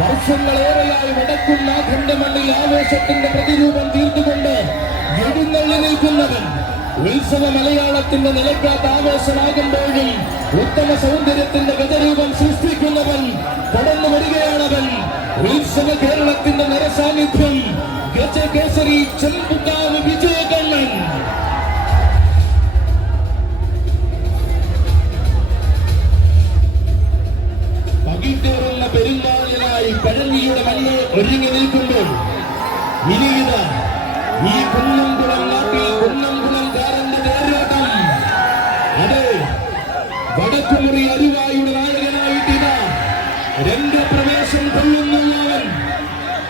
വർഷങ്ങളേറെയായി വടക്കുന്നാഥന്റെ മണ്ണിൽ ആവേശത്തിന്റെ പ്രതിരൂപം തീർത്തുകൊണ്ട് എഴുന്നള്ളി നിൽക്കുന്നവൻ. ഉത്സവ മലയാളത്തിന്റെ നിലയ്ക്കാത്ത ആവേശമാകുമ്പോഴും ഉത്തമ സൗന്ദര്യത്തിന്റെ ഗജരൂപം സൃഷ്ടിക്കുന്നവൻ കടന്നു വരികയാണവൻ. ഉത്സവ കേരളത്തിന്റെ നിറസാന്നിധ്യം ഗജകേസരി ചെമ്പുക്കാവ് വിജയകണ്ണൻ. പകിട്ടേറുന്ന പെരുന്നാളിനായി പഴനിയുടെ മണ്ണ് ഒരുങ്ങി നിൽക്കുമ്പോൾ ഇനിയിത ഈ കുന്നംകുളം നാട്ടിൽ കുന്നംകുളംകാരന്റെ തേരോട്ടം. അതെ, വടക്കുമുറി അരുവായുടെ നായകനായിട്ടിതാ രംഗപ്രവേശം കൊള്ളുന്നു അവൻ.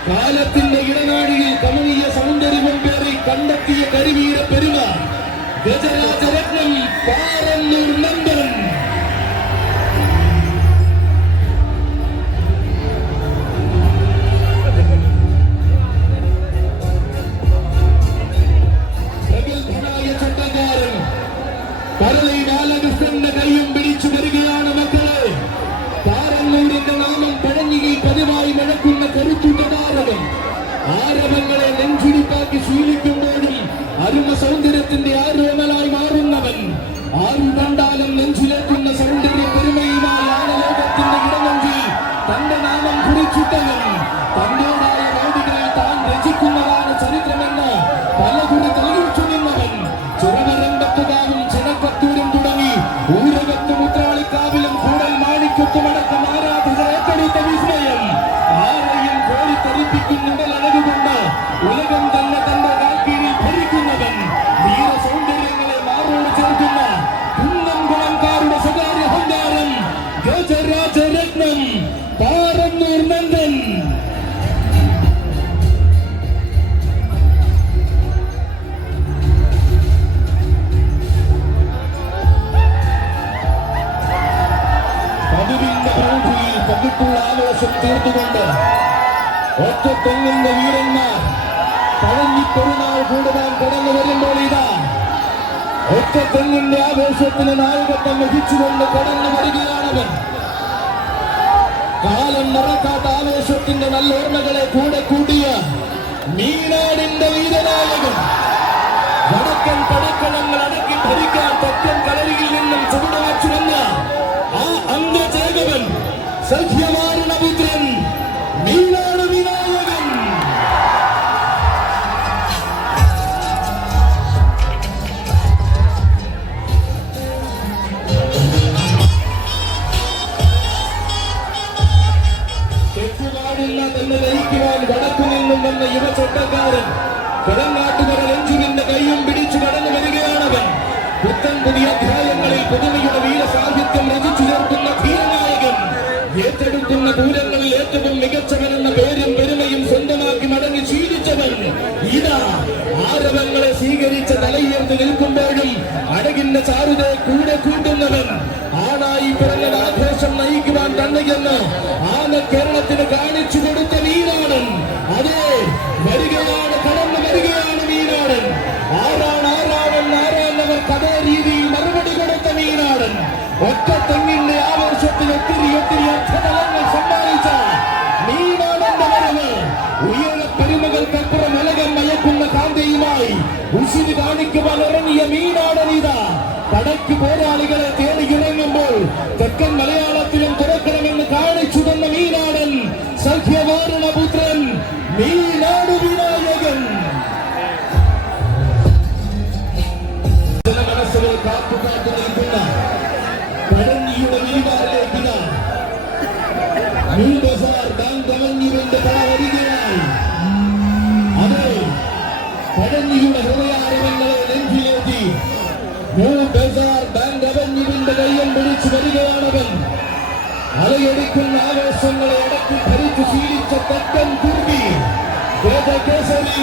കാലത്തിന്റെ ഇടനാഴിയിൽ കമനീയ സൗന്ദര്യവും പേറി കണ്ടെത്തിയ കരിവീര പെരുമ ഗജരാജരത്നം പാറന്നൂർ നന്ദൻ. പ്രഗത്ഭനായ ചട്ടക്കാരൻ കരളി ബാലകൃഷ്ണന്റെ കൈയും പിടിച്ചു വരികയാണ് മക്കളെ. പാറന്നൂരിന്റെ നാമം പഴഞ്ഞിയിൽ പതിവായി മഴക്കുന്ന കരുത്തുകാരകൻ. ആരവങ്ങളെ നെഞ്ചുരുപ്പാക്കി ശീലിക്കുമ്പോഴും അരുമ സൗന്ദര്യത്തിന്റെ ആരോമലായി മാറുന്നവൻ. ആരു കണ്ടാലും നെഞ്ചിലേക്കുന്ന സൗന്ദര്യ പെരുമയുമായി ആനലോകത്തിന്റെ ഇടനെഞ്ചിൽ തന്റെ നാമം കുറിച്ചിട്ടവൻ. തന്റേതായ വേദികളിൽ താൻ രചിക്കുന്നതാണ് ചരിത്രമെന്ന് പലകുറി തെളിയിച്ചു നിന്നവൻ. ചെറുവരമ്പത്തുകാവും ചെനക്കത്തൂരും തുടങ്ങി ഊരകത്തും ഉത്രാളിക്കാവിലും കൂടൽ മാണിക്കത്തുമടക്കം ആരാധകർ ഏറ്റെടുത്ത വിസ്മയം. ആരെയും കോരിത്തെറിപ്പിക്കുന്നുണ്ടലഴകുകൊണ്ട് ഉലകം തന്നെ തന്റെ കാൽക്കീഴിൽ ഭരിക്കുന്നവൻ. വീര സൗന്ദര്യങ്ങളെ മാറോട് ചേർക്കുന്ന കുന്നംകുളംകാരുടെ സ്വകാര്യ അഹങ്കാരം ഗജരാജരത്നം പാറന്നൂർ നന്ദൻ. പതിവിന്റെ പ്രൗഢിയിൽ പകിട്ടുള്ള ആവേശം തീർത്തുകൊണ്ട് ഒറ്റത്തെങ്ങിന്റെ വീരന്മാർ പഴഞ്ഞി പെരുന്നാൾ കൂടുവാൻ കടന്നു വരുമ്പോൾ ഇതാ ഒറ്റത്തെങ്ങിന്റെ ആവേശത്തിന് നായകത്വം വഹിച്ചുകൊണ്ട് കടന്നു വരികയാണവൻ. കാലം മറക്കാത്ത ആവേശത്തിന്റെ നല്ല ഓർമ്മകളെ കൂടെ കൂട്ടിയ മീനാടിന്റെ വീരനായകൻ. വടക്കൻ പടക്കളങ്ങൾ അടക്കി ഭരിക്കാൻ തെക്കൻ കളരിയിൽ നിന്നും ചുവടുവച്ചു വന്ന ആ അംഗജേകവൻ സഖ്യമാരണപുത്രൻ മീനാട് വിനായകൻ. തെക്കുകാടുന്ന തന്നെ ലയിക്കുവാൻ വടക്കു നിന്നും വന്ന യുവചട്ടക്കാരൻ കൊടങ്ങാട്ടുകര രഞ്ജുവിന്റെ കൈയും പിടിച്ചു കടന്നു വരികയാണവൻ. പുത്തൻ പുതിയ അധ്യായങ്ങളിൽ പുതുമയുടെ വീരസാഹിത്യം രചിച്ചു ചേർക്കുന്ന ധീരനായകൻ. ഏറ്റെടുക്കുന്ന പൂരങ്ങളിൽ ഏറ്റവും മികച്ചവനെന്ന പേരും പെരുമയും സ്വന്തമാക്കി മടങ്ങി ശീലിച്ചവൻ. ഇതാ ആരവങ്ങളെ സ്വീകരിച്ച തലയുയർത്തി നിൽക്കുമ്പോഴും അഴകിന്റെ ചാരുതയെ കൂടെ കൂട്ടുന്നവൻ. ആണായി പിറന്ന ആഘോഷം നയിക്കുവാൻ തന്നെയെന്ന് ആന കേരളത്തിന് കാണിച്ചു കൊടുത്ത മീനാടൻ. അതെ, വരികയാണ്, കടന്നു വരികയാണ് മീനാടൻ. ആരാണെന്നവർ അതേ രീതിയിൽ മറുപടി കൊടുത്ത മീനാടൻ. ഒറ്റത്തെങ്ങിന്റെ ആവേശത്തിൽ ഒത്തിരി ഒത്തിരി അർത്ഥതലങ്ങൾ സമ്മാനിച്ച മീനാടൻ ഉയരപ്പെരുമകൾക്കപ്പുറം ഉലകം മയക്കുന്ന കാന്തയുമായി ഉശിരി കാണിക്കുവാൻ ഇറങ്ങിയ മീനാടനീത കടയ്ക്ക് പോരാളികളെ തേടിയുറങ്ങുമ്പോൾ തെക്കൻ മലയാളത്തിലും തുറക്കണമെന്ന് കാണിച്ചു തന്ന മീനാടൻ സഖ്യവാരണപുത്രൻ മീനാടു വിനായകൻ. മനസ്സുകൾ കാത്തുകാത്തു നിൽക്കുന്ന പഴഞ്ഞിയുടെ വിരിവാറിലേക്ക് ന്യൂ ബസാർ ബാങ്ക് അവന്യൂവിന്റെ പല വരികയായി. അതെ, പഴഞ്ഞിയുടെ ഹൃദയാരവങ്ങളെ നെഞ്ചിലേറ്റി ന്യൂ ബസാർ ബാങ്ക് അവന്യൂവിന്റെ കയ്യം പിടിച്ചു വരികയാണവൻ. അലയടിക്കുന്ന ആവേശങ്ങളെ അടക്കി ഭരിച്ചു ശീലിച്ച തെക്കൻ കുർബി കേസരി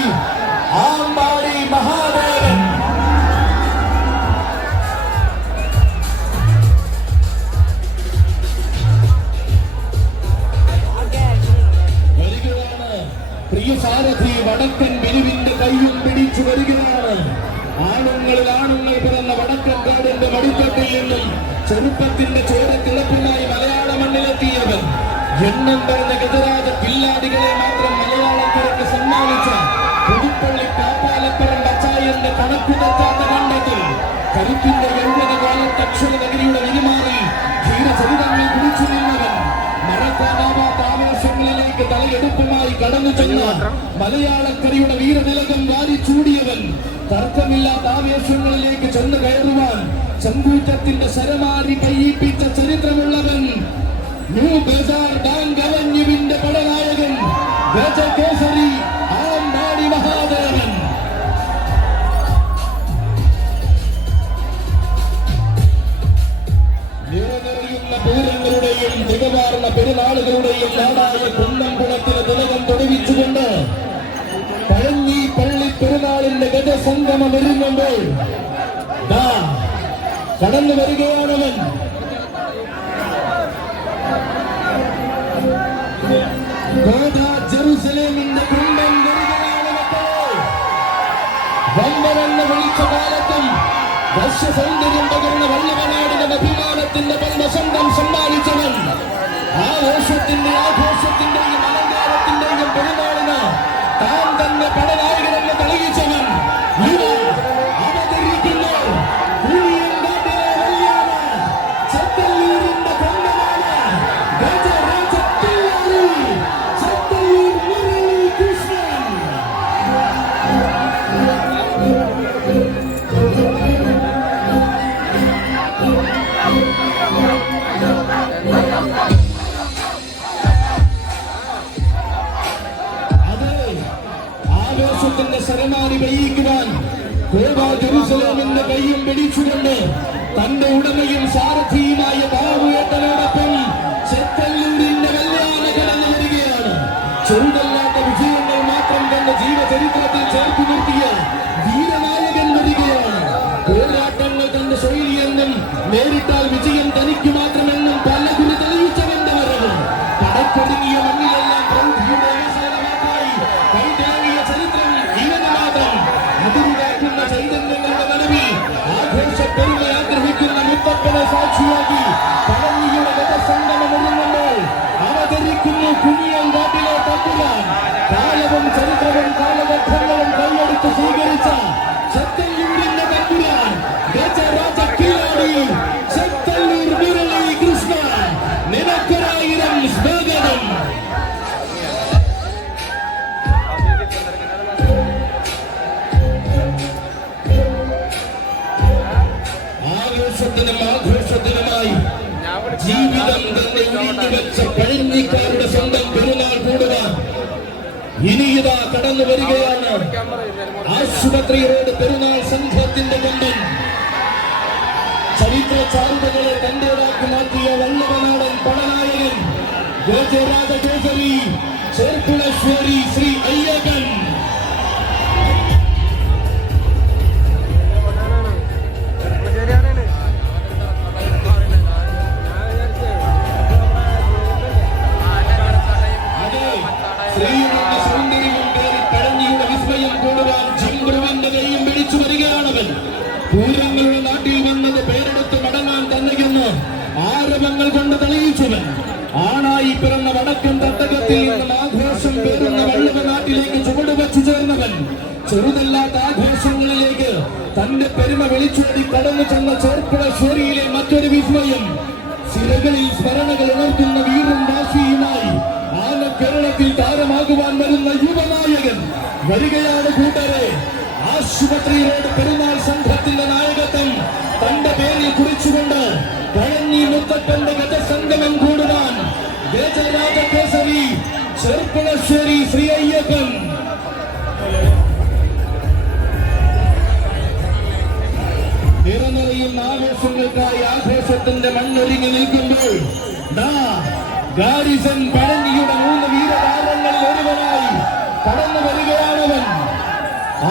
ആമ്പാടി മഹാദേവൻ. പ്രിയ സാരഥി വടക്കൻ ബിരുവിന്റെ കയ്യും പിടിച്ചു വരികയാണ്. ആണുങ്ങളിൽ ആണുങ്ങൾ പിറന്ന വടക്കൻകാടിന്റെ മടിത്തട്ടിൽ നിന്നും ചെറുപ്പത്തിന്റെ ചോരക്കിളപ്പുമായി മലയാള മണ്ണിലെത്തിയവൻ. എണ്ണം പറഞ്ഞ ഗജരാജ കില്ലാടികളെ മാത്രം മലയാളത്തിലേക്ക് സമ്മാനിച്ച പുതുപ്പള്ളി പാപ്പാലപ്പുറം ബച്ചായന്റെ കണക്കു തെറ്റാത്ത കണ്ടെത്തൽ കരുത്തിന്റെ യൗവന കാലത്ത് അക്ഷര നഗരിയുടെ വിരിമാറി ധീരചരിതങ്ങൾ കുറിച്ചു നിന്നവൻ. മറക്കാനാവാത്ത ആവേശങ്ങളിലേക്ക് തലയെടുപ്പുമായി കടന്നു ചെന്ന മലയാളക്കരയുടെ വീരതിലകം വാരിച്ചൂടിയവൻ. തർക്കമില്ലാത്ത ആവേശങ്ങളിലേക്ക് ചെന്ന് കയറുവാൻ ചങ്കൂറ്റത്തിന്റെ ശരമാരി കയ്യിപ്പിച്ച ചരിത്രമുള്ളവൻ. ന്യൂ ബസാർ ബാങ്ക് അവന്യൂവിന്റെ പടനായകൻ ഗജകേസരി ആമ്പാടി മഹാദേവൻ. നിറനിറയുന്ന പൂരങ്ങളുടെയും തികവാർന്ന പെരുന്നാളുകളുടെയും നാടായ കുന്നംകുളത്തിന് തിലകം തൊടുവിച്ചുകൊണ്ട് പഴഞ്ഞി പള്ളി പെരുന്നാളിന്റെ ഗജസംഗമം ഒരുങ്ങുമ്പോൾ കടന്നു വരികയാണവൻ. ജെറുസലേമിന്റെ കുണ്ടൻ വരികയാണ്. വമ്പരെന്ന് വിളിച്ച കാലത്തും വശ്യസൗന്ദര്യം പകർന്ന വള്ളുവനാടിന്റെ അഭിമാനത്തിന്റെ പരമസംഗം സമ്മാനിച്ചവൻ. ആഘോഷത്തിന്റെയും അലങ്കാരത്തിന്റെയും പെരുന്നാളിന് താൻ തന്നെ പടനായകനെന്ന് തെളിയിച്ചവൻ. അവതരിക്കുന്നു പുളിയങ്കാട്ടിലെ വല്യാന ചത്തല്ലൂരിന്റെ പൊന്നനാണ് ഗജരാജ കില്ലാടി ചത്തല്ലൂർ മുരളീകൃഷ്ണൻ. ആവേശത്തിന്റെ ശരമാരി പെയ്യിക്കുവാൻ ജെറുസലേമിന്റെ കയ്യും പിടിച്ചുകൊണ്ട് തന്റെ ഉടമയും സാരഥിയുമായ ബാബുവേട്ടനോടൊപ്പം ചെത്തല്ലൂരിന്റെ കല്യാണ കടന്നു വരികയാണ്. ചെറുതല്ലാത്ത വിജയങ്ങൾ മാത്രം തന്റെ ജീവചരിത്രത്തിൽ ചേർത്ത് നിർത്തിയ വീരനായകൻ വരികയാണ്. പോരാട്ടങ്ങൾ തന്റെ ശൈലിയെന്നും നേരിട്ടാൽ വിജയം തനിക്ക് മാത്രമെന്നും പലകുറി തെളിയിച്ചവന്റെ വരവ് പടക്കൊടുങ്ങിയ മണ്ണിലെല്ലാം പ്രൗഢിയുടെ അവസരമാക്കി കൈതാങ്ങിയ ചരിത്രം ഇവന് മാത്രം. അതിരുകാക്കുന്ന ചൈതന്യങ്ങളുടെ നടുവിൽ ആഘോഷപ്പെരുമ ആഗ്രഹിക്കുന്ന മുത്തപ്പനെ സാക്ഷിയാക്കി പഴഞ്ഞിയുടെ ഗജസംഗമം ഒരുങ്ങുമ്പോൾ അവതരിക്കുന്നു കുനിയങ്കാട്ടിലെ തമ്പുരാൻ. കാലവും ചരിത്രവും കാലഘട്ടങ്ങളും കൈയെടുത്ത് സ്വീകരിച്ച ചെത്തല്ലൂരിന്റെ തമ്പുരാൻ ഗജരാജ കില്ലാടി ചെത്തല്ലൂർ മുരളീകൃഷ്ണ. നിനക്കൊരായിരം സ്വാഗതം. ആഘോഷത്തിനുമായി ജീവിതം തന്നെ ഉഴിഞ്ഞുവെച്ച പഴഞ്ഞിക്കാരുടെ സ്വന്തം പെരുന്നാൾ കൂടുവാൻ ഇനിയിതാ കടന്നു വരികയാണ്. ആശുപത്രി റോഡ് പെരുന്നാൾ സംഘത്തിന്റെ കൊണ്ടൻ ചരിത്ര ചാരുതകളെ തന്റേതാക്കി മാറ്റിയ വല്ലവനാടൻ പടനായകൻ ഗജരാജ കേസരി ചേർപ്പുളശ്ശേരി ശ്രീ അയ്യപ്പൻ. പൂരങ്ങളുടെ നാട്ടിൽ വന്നത് പേരെടുത്ത് മടങ്ങാൻ തന്നെയെന്ന് ആരവങ്ങൾ കൊണ്ട് തെളിയിച്ചവൻ. ആണായി പിറന്ന വടക്കൻ തട്ടകത്തിൽ നിന്നും ആഘോഷം പേരുന്ന വള്ളുവനാട് മുഴുവൻ ചെറുതല്ലാത്ത ആഘോഷങ്ങളിലേക്ക് തന്റെ പെരുമ വിളിച്ചുകൊടി കടന്നു ചെന്ന ചേർപ്പുളശ്ശേരിയിലെ മറ്റൊരു വിസ്മയം. സിരകളിൽ സ്മരണകൾ ഉണർത്തുന്ന വീറും വാശിയുമായി ആന കേരളത്തിൽ താരമാകുവാൻ വരുന്ന യുവനായകൻ വരികയാണ് കൂട്ടരെ. ആശുപത്രി റോഡ് പെരുന്നാൾ സംഘത്തിന്റെ നായകത്വം തന്റെ പേരിൽ കുറിച്ചുകൊണ്ട് പഴഞ്ഞി മുത്തപ്പന്റെ ഗജസംഗമം കൂടുവാൻ ഗജരാജ കേസരി ചെർപ്പുളശ്ശേരി ശ്രീ അയ്യപ്പൻ. നിറനിറയുന്ന ആവേശങ്ങൾക്കായി ആഘോഷത്തിന്റെ മണ്ണൊരുങ്ങി നിൽക്കുമ്പോൾ ഗാരിസൺ പഴഞ്ഞിയുടെ 3 വീരതാരങ്ങളിൽ ഒരുവനായി കടന്നു വരികയാണവൻ.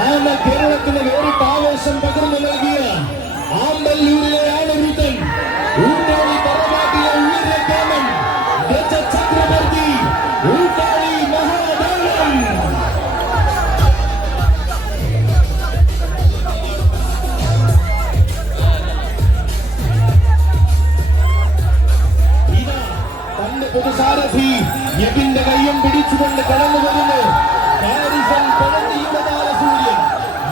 ആന കേരളത്തിന് വേറിട്ട ആവേശം പകർന്നു നൽകിയ ആമ്പല്ലൂരിലെ ആണവൃത്തൻ, ഊട്ടാളി തറവാട്ടിലെ ഉയരക്കാമൻ, ഗജചക്രവർത്തി ഊട്ടാളി മഹാബലൻ. ഇതാ തന്റെ പൊതുസാരഥി യബിന്റെ കയ്യും പിടിച്ചുകൊണ്ട് കടന്നു വരുന്നു ഗാരിസൺ പഴഞ്ഞിയുടെ താരസൂര്യൻ.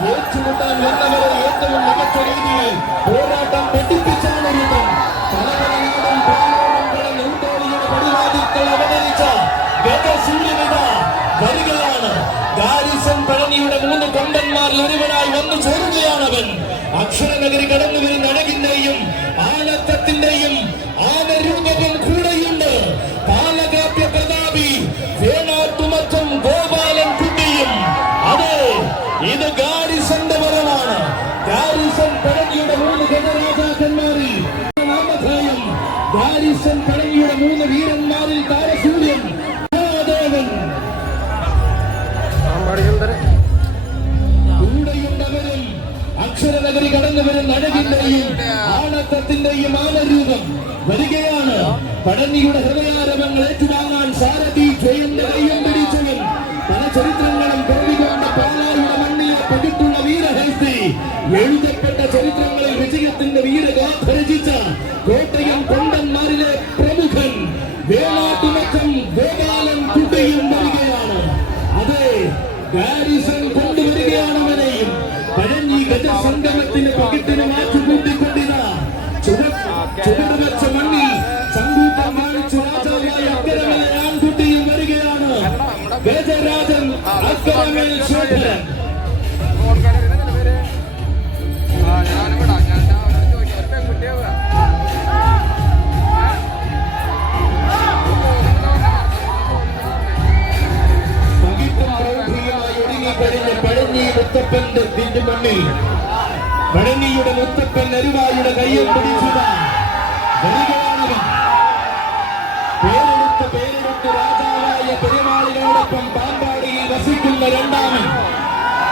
ഏറ്റുമുട്ടാൻ വന്നവരെ ഏറ്റവും മികച്ച രീതിയിൽ പോരാട്ടം പഠിപ്പിച്ചാണ് ഒരുത്തൻ. പലവരനാടും പ്രാണോളം ഊട്ടാളിയുടെ പടിവാതിൽക്കൽ അവതരിച്ച ഗജസൂര്യനിത വരികയാണ്. ഗാരിസൺ പഴഞ്ഞിയുടെ 3 കൊമ്പന്മാരിൽ ഒരുവനായി വന്നു ചേരുകയാണവൻ. അക്ഷരനഗരി കടന്നു വരുന്ന അഴകിന്റെയും ആനത്തത്തിന്റെയും ആനരൂപവും കൂടെയുണ്ട്. പാലകാപ്യ പ്രതാപി വേണാട്ടുമറ്റം ഗോപാലൻ കുട്ടിയും. അതെ, ഇത് ഗാരിസന്റെ വരവാണ്. ഗാരിസൺ പഴഞ്ഞിയുടെ 3 ഗജരാജാക്കന്മാരിൽ നാമധേയം. ഗാരിസൺ പഴഞ്ഞിയുടെ 3 വീരന്മാരിൽ താരസൂര്യൻ മഹാദേവൻ. കൂടെയുണ്ടവരും അക്ഷരനഗരി കടന്നു വരുന്ന അഴകിന്റെയും ആണത്തത്തിന്റെയും ആനരൂപം വരികയാണ്. പഴഞ്ഞിയുടെ ഹൃദയാരവങ്ങൾ ഏറ്റുവാങ്ങാൻ സാരഥി ജയന്റെ കയ്യും പിടിച്ചവൻ. പല ചരിത്രങ്ങളും പിറവികൊണ്ട് പാലായുടെ മണ്ണിലെ പകിട്ടുള്ള വീരഹസ്തി. എഴുതപ്പെട്ട ചരിത്രങ്ങളിൽ വിജയത്തിന്റെ വീരഗാഥ രചിച്ച കോട്ടയം കൊണ്ടന്മാരിലെ പ്രമുഖൻ വേണാട്ടുമറ്റം ഗോപാലൻ കുട്ടിയും വരികയാണ്. അതെ, ഗാരിസൺ കൊണ്ടുവരികയാണവനെയും. പഴഞ്ഞി ഗജസംഗമത്തിന്റെ പകിട്ടിന് മാറ്റുകൂട്ടിക്കൊണ്ടിതാ ചുവടുവെച്ച മണ്ണിൽ സംഗീതം മാനിച്ചു രാജാവായ അക്കരമേൽ ആൺകുട്ടിയും വരികയാണ്. ഗജരാജൻ അക്കരമേൽ ശേഖരൻ. പഴഞ്ഞി മുത്തപ്പന്റെ തിരുമണ്ണിൽ പഴഞ്ഞിയുടെ മുത്തപ്പൻ അരുവായുടെ കയ്യിൽ പിടിച്ചത് വരികയാണവൻ. പേരെടുത്ത് രാജാവായ പെരുമാളിനോടൊപ്പം പാമ്പാടിയിൽ വസിക്കുന്ന രണ്ടാമൻ.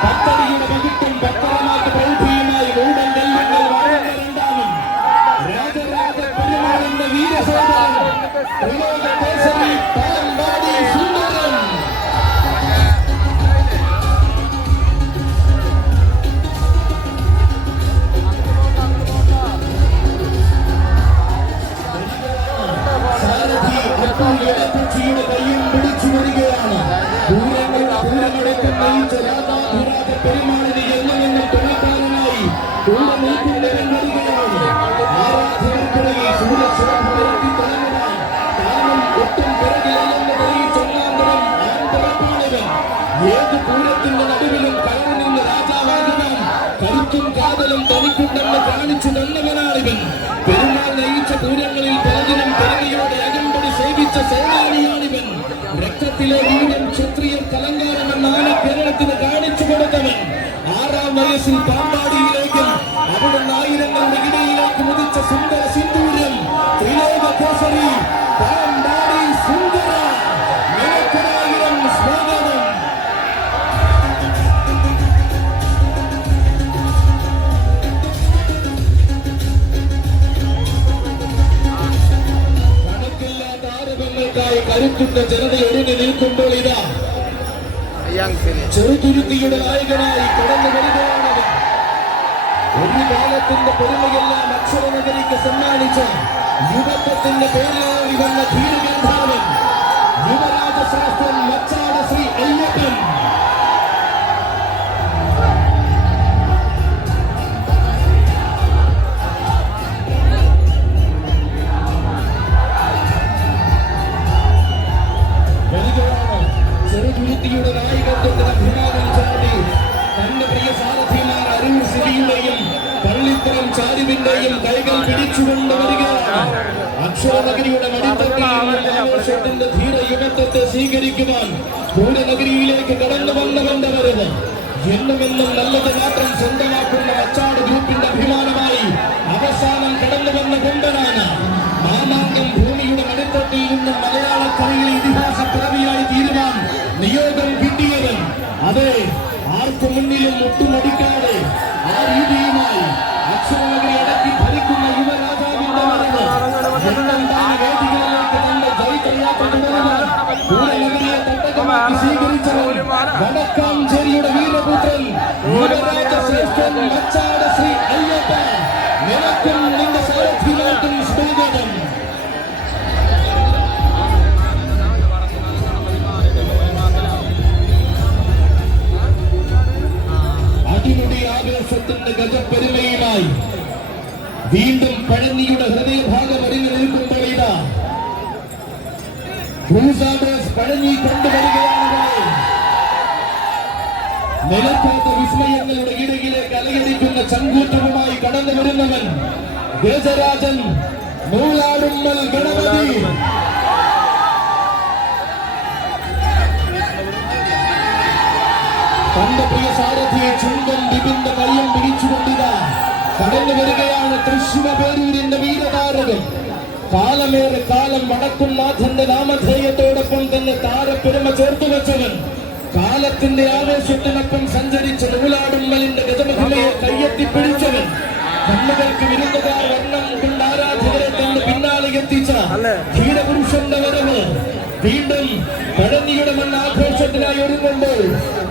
പത്തടിയുടെ പകിട്ടും പത്തരമാറ്റ് പ്രൗഢിയുമായി മൂടൻ കല്ലുകൾ വാഴുന്ന രണ്ടാമൻ. രാജരാജ പെരുമാളിന്റെ വീരസോദരൻ ത്രിലോക കേസരി പാമ്പാടി സുന്ദരൻ. യുടെ കയ്യും പിടിച്ചു വരികയാണ്. പൂരമടക്കം നയിച്ച രാജാധിരാജ പെരുമാളിന് എന്നു തുണക്കാരനായി കൂടെ നിൽക്കുന്നവൻ വരികയാണ്. ആരാധനക്കിടയിൽ സൂര്യശോഭി തുടങ്ങുവാൻ താനും ഒട്ടും പിറകിലല്ലെന്ന് തെളിയിച്ചൊന്നാന്തരം ആന്തരപ്പാണിവൻ. ഏത് പൂരത്തിന്റെ നടുവിലും കയറി നിന്ന് രാജാവാകുവാൻ കരുത്തും കാതലും തനിക്കുണ്ടെന്ന് കാണിച്ചു തന്നവനാണിവൻ. പെരുമാൾ നയിച്ച പൂരങ്ങളിൽ പലതിനും പെരുമയോടെ അകമ്പടി സേവിച്ച സേനാനിയാണിവൻ. രക്തത്തിലെ വീരം ക്ഷത്രിയർ കലങ്കാരമെന്ന ആന കേരളത്തിന് കാണിച്ചു കൊടുത്തവൻ. 6ാം വയസ്സിൽ പാമ്പാടിയിലേക്കും അവിടുന്ന് ആയിരങ്ങളുടെ ഇടയിലേക്ക് മുതിച്ച സുന്ദര സിന്ദൂരം ത്രിലോക കേസരി പാമ്പാടി സുന്ദര. നിനക്കൊരായിരം സ്വാഗതം. കരുത്തുറ്റ ജനത ഒരുങ്ങി നിൽക്കുമ്പോൾ ഇതാ ചെറുതുരുത്തിയുടെ നായകനായി കടന്നു വരികയാണവൻ. ഒരു കാലത്തിന്റെ പെരുമയെല്ലാം അക്ഷരനഗരിക്ക് സമ്മാനിച്ച യുവത്വത്തിന്റെ പേരിലേറി വന്ന ധീരഗന്ധർവൻ യുവരാജശാസ്ത്രൻ മച്ചാട് ശ്രീ അയ്യപ്പൻ. കൈകൾ പിടിച്ചുകൊണ്ട് വരികയാണ്. അക്ഷരനഗരിയുടെ മടിത്തട്ടിന്റെ ധീര യുവത്വത്തെ സ്വീകരിക്കുവാൻ പൂരനഗരിയിലേക്ക് കടന്നു വന്നവന്റെ വരവ് എന്നുമെന്നും നല്ലത് മാത്രം സ്വന്തമാക്കുന്ന മച്ചാട് ഗ്രൂപ്പിന്റെ അഭിമാനമായി അവസാനം കടന്നു വന്ന കൊണ്ടനാണ് മാമാങ്കം ഭൂമിയുടെ മടിത്തട്ടിൽ നിന്നും മലയാളക്കരയിലെ ഇതിഹാസ പിറവിയായി തീരുവാൻ നിയോഗം കിട്ടിയവൻ. അതെ, ആർക്കു മുന്നിലും മുട്ടുമടിക്കാതെ ആ രീതിയുമായി അക്ഷരനഗരി അടക്കി ഭരിക്കുന്ന യുവരാജാവിന്റെ വരവ് വേദികളിലേക്ക് തന്റെ ജൈത്രയാത്ര തുടരുവാൻ പൂരനഗരിയെ തട്ടകമാക്കി സ്വീകരിച്ചവൻ വടക്കാഞ്ചേരിയുടെ വീരപുത്രൻ യുവരാജ ശ്രേഷ്ഠൻ മച്ചാട് ശ്രീ അയ്യപ്പ. നിനക്കും നിന്റെ സാരഥികൾക്കും സ്വാഗതം. അടിമുടി ആവേശത്തിന്റെ ഗജപ്പെരുമയുമായി വീണ്ടും പഴനിയുടെ ഹൃദയഭാഗം ഒരുങ്ങി നിൽക്കുമ്പോൾ ഇതാ ക്രൂസാഡേഴ്സ് പഴനി കൊണ്ടുവരികയാണ്. നിലക്കാത്ത വിസ്മയങ്ങളുടെ ഇടയിലേക്ക് അലയടിക്കുന്ന ചങ്കൂറ്റവുമായി കടന്നു വരുന്നവൻ ഗജരാജൻ മൂലാടുമ്മൽ ഗണപതി. തന്റെ പ്രിയ സാരഥിയെ ചുണ്ടൻ വിപിന്റെ കയ്യം പിടിച്ചുകൊണ്ടിതാ കടന്നു വരികയാണ് തൃശ്ശൂർ പേരൂരിന്റെ വീരതാരകൻ. കാലമേറെ കാലം വടക്കുംനാഥന്റെ നാമധേയത്തോടൊപ്പം തന്നെ താരപ്പെരുമ ചേർത്തു വെച്ചവൻ. കാലത്തിന്റെ ആവേശത്തിനൊപ്പം സഞ്ചരിച്ച നൂലാടുമ്മലിന്റെ ഗജമഹിമയെ കയ്യെത്തിപ്പിടിച്ചവൻ. കണ്ണുകൾക്ക് വിരുന്നുകാർ വർണ്ണം കൊണ്ട് ആരാധകരെ തന്റെ പിന്നാലെ എത്തിച്ച ധീരപുരുഷന്റെ വരവ് വീണ്ടും പഴനിയുടെ മണ്ണ് ആഘോഷത്തിനായി ഒരുങ്ങുമ്പോൾ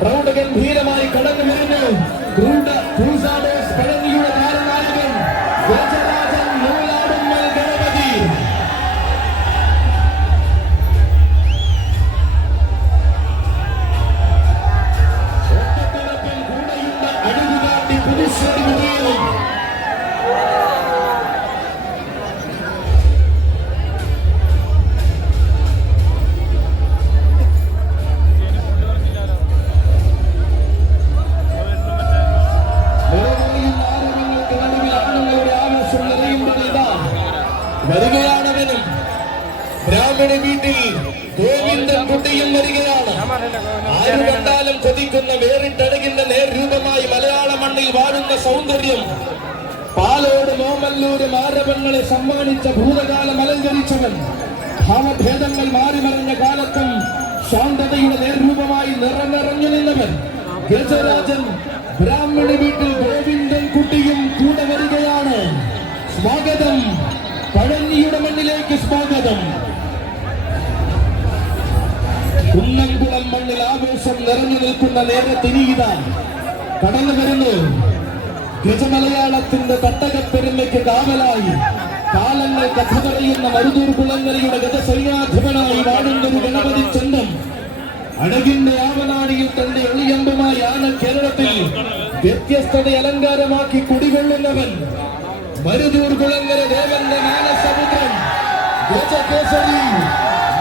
പ്രൗഢഗംഭീരമായി കടന്നു വരുന്നു ക്രൂസാഡേഴ്സ് പഴനിയുടെ താരനായകൻ ഗജരാജൻ നൂലാടുമ്മൽ ഗണപതി. ഒറ്റക്കൊലപ്പിൽ കൂടെയുള്ള അഴിവുകാട്ടി പുതുശ്ശേരി വിജയനും വരികയാണവനും. ബ്രാഹ്മണ വീട്ടിൽ ഗോവിന്ദൻ കുട്ടിയും വരികയാണ്. ആര് കണ്ടാലും കൊതിക്കുന്ന വേറിട്ടഴകിന്റെ നേർരൂപമായി മലയാള മണ്ണിൽ വാഴുന്ന സൗന്ദര്യം പാലോട് മോമല്ലൂര് മാരവങ്ങളെ സമ്മാനിച്ച ഭൂതകാലം അലങ്കരിച്ചവൻ. ഭാവഭേദങ്ങൾ മാറിമറിഞ്ഞ കാലത്തും ശാന്തതയുടെ നേർരൂപമായി നിറഞ്ഞു നിന്നവൻ ഗജരാജൻ. ബ്രാഹ്മണ വീട്ടിൽ ഗോവിന്ദൻ കുട്ടിയും കൂടെ വരികയാണ്. സ്വാഗതം, പഴനിയുടെ മണ്ണിലേക്ക് സ്വാഗതം. കുന്നംകുളം മണ്ണിൽ ആവേശം നിറഞ്ഞു നിൽക്കുന്ന നേരത്തിനീത കടന്നു വരുന്നു. ഗജമലയാളത്തിന്റെ തട്ടകപ്പെരുമയ്ക്ക് കാവലായി കാലങ്ങൾ കഥ പറയുന്ന മരുതൂർ കുളങ്ങരയുടെ ഗജസൈന്യാധിപനായി വാഴുന്നൊരു ഗണപതി ചന്തം. അഴകിന്റെ ആവനാടിയിൽ തന്റെ എളിയമ്പുമായി ആന കേരളത്തിൽ വ്യത്യസ്തത അലങ്കാരമാക്കി കുടികൊള്ളുന്നവൻ മരുതൂർ കുളങ്ങര ദേവന്റെ മാനസപുത്രൻ ഗജകേസരി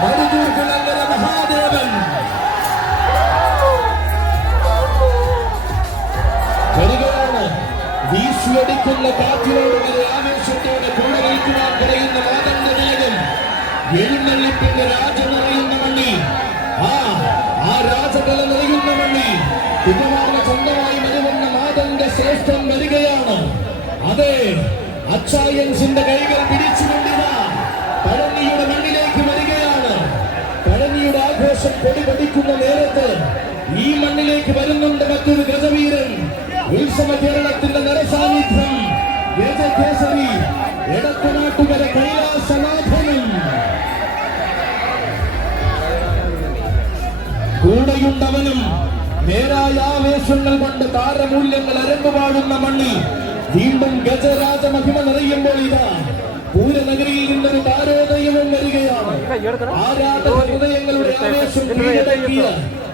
മരുതൂർ കുളങ്ങര മഹാദേവൻ. വരികയാണ്. വീശിയടിക്കുന്ന കാറ്റിനോട് വരെ ആവേശത്തോടെ കൂടെ നിൽക്കുവാൻ പറയുന്ന മാതന്റെ നായകൻ. എഴുന്നള്ളിപ്പിന്റെ രാജ നിറയുന്ന മണ്ണിൽ ആ രാജകല നിറയുന്ന മണ്ണിൽ പിന്നമാർന്ന സ്വന്തമായി വരുന്ന മാതന്റെ ശ്രേഷ്ഠൻ വരികയാണ്. അതെ, അച്ചായൻസിന്റെ കൈകൾ പിടിച്ചുകൊണ്ടിരുന്ന പഴനിയുടെ മണ്ണിലേക്ക് വരികയാണ്. പഴനിയുടെ ആഘോഷം കൊടിപൊടിക്കുന്ന നേരത്ത് ഈ മണ്ണിലേക്ക് വരുന്നുണ്ട് മറ്റൊരു ഗജവീരൻ. ഉത്സവ കേരളത്തിന്റെ നിറസാന്നിധ്യം ഗജകേസരി എടത്തനാട്ടുകര കൈലാസനാഥനും. കൂടെയുണ്ടവനും. നേരായ ആവേശങ്ങൾ കൊണ്ട് താരമൂല്യങ്ങൾ അരങ്ങുപാടുന്ന മണ്ണിൽ വീണ്ടും ഗജരാജ മഹിമ നിറയുമ്പോൾ ഇതാ പൂരനഗരിയിൽ നിന്നൊരു താരോദയവും വരികയാണ്. ആരാധക ഹൃദയങ്ങളുടെ ആവേശം കീഴടക്കിയ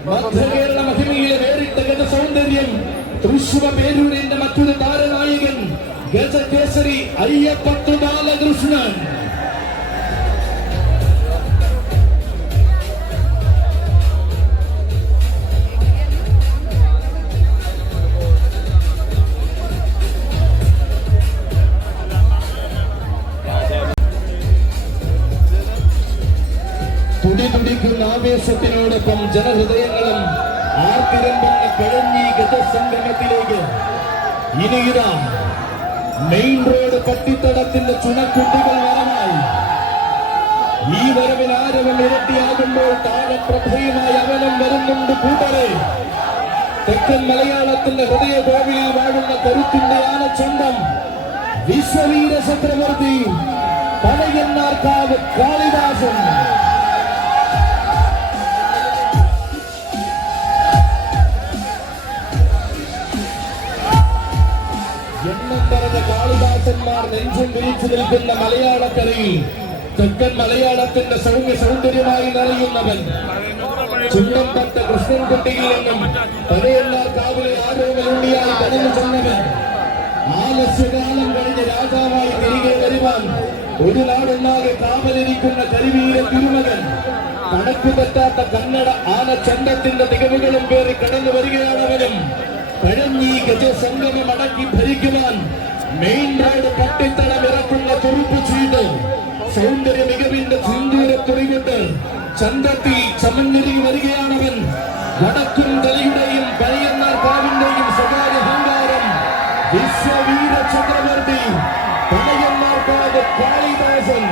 മധ്യകേരള മഹിമയിലെ വേറിട്ട ഗജ സൗന്ദര്യം തൃശ്ശൂർ പേരൂരിന്റെ മറ്റൊരു താരനായകൻ ഗജകേസരി അയ്യപ്പത്തു ബാലകൃഷ്ണൻ. തുടിതുടിക്കുന്ന ആവേശത്തിനോടൊപ്പം ജനഹൃദയങ്ങളും ആർത്തിരമ്പുന്ന പഴഞ്ഞി ഗജസംഗമത്തിലേക്ക് ഇനിയിതാ മെയിൻ റോഡ് പട്ടിത്തടത്തിന്റെ ചുണക്കുട്ടികൾ വരമായി. ഈ വരവിൽ ആരവം ഇരട്ടിയാകുമ്പോൾ താരപ്രഭയുമായി അവനും വരുന്നുണ്ട് കൂട്ടരെ. തെക്കൻ മലയാളത്തിന്റെ ഹൃദയകോവിലിൽ വാഴുന്ന കരുത്തിന്റെ ആനച്ചന്തം വിശ്വവീര ചക്രവർത്തി പനയന്നാർക്കാവ് കാളിദാസൻ. എണ്ണം പറഞ്ഞ കാളിദാസന്മാർ നെഞ്ചും വിരിച്ചു നിൽക്കുന്ന മലയാളക്കരയിൽ തെക്കൻ മലയാളത്തിന്റെ സൗന്ദര്യമായി നിറയുന്നവൻ ചുണ്ടമ്പറ്റ കൃഷ്ണൻകുട്ടിയിൽ നിന്നും പനയന്നാർക്കാവിലെ ആരോഗ്യമുണ്ടിയായി കടന്നു ചെന്നവൻ ആലസ്യകാലം കഴിഞ്ഞ് രാജാവായി തിരികെ വരുവാൻ ഒരു നാടൊന്നാകെ കാവലിരിക്കുന്ന കരിവീര തിരുമകൻ കണക്കു തെറ്റാത്ത കന്നഡ ആനച്ചന്തത്തിന്റെ തികവുകളും പേറി കടന്നു വരികയാണവനും. പഴഞ്ഞി ഗജസംഗമം അടക്കി ഭരിക്കുവാൻ മെയിൻ റോഡ് പട്ടിത്തളം ഇറക്കുന്ന തുറുപ്പ് ചീട്ട് സൗന്ദര്യ മികവിന്റെ സിന്ദൂരത്തുറികൊണ്ട് ചന്തത്തിൽ ചമഞ്ഞിരി വരികയാണവൻ. വടക്കും തലയുടെയും പനയന്നാർക്കാവിന്റെയും സ്വകാര്യ അഹങ്കാരം വിശ്വവീര ചക്രവർത്തി പനയന്നാർക്കാവ് കാളിദാസൻ.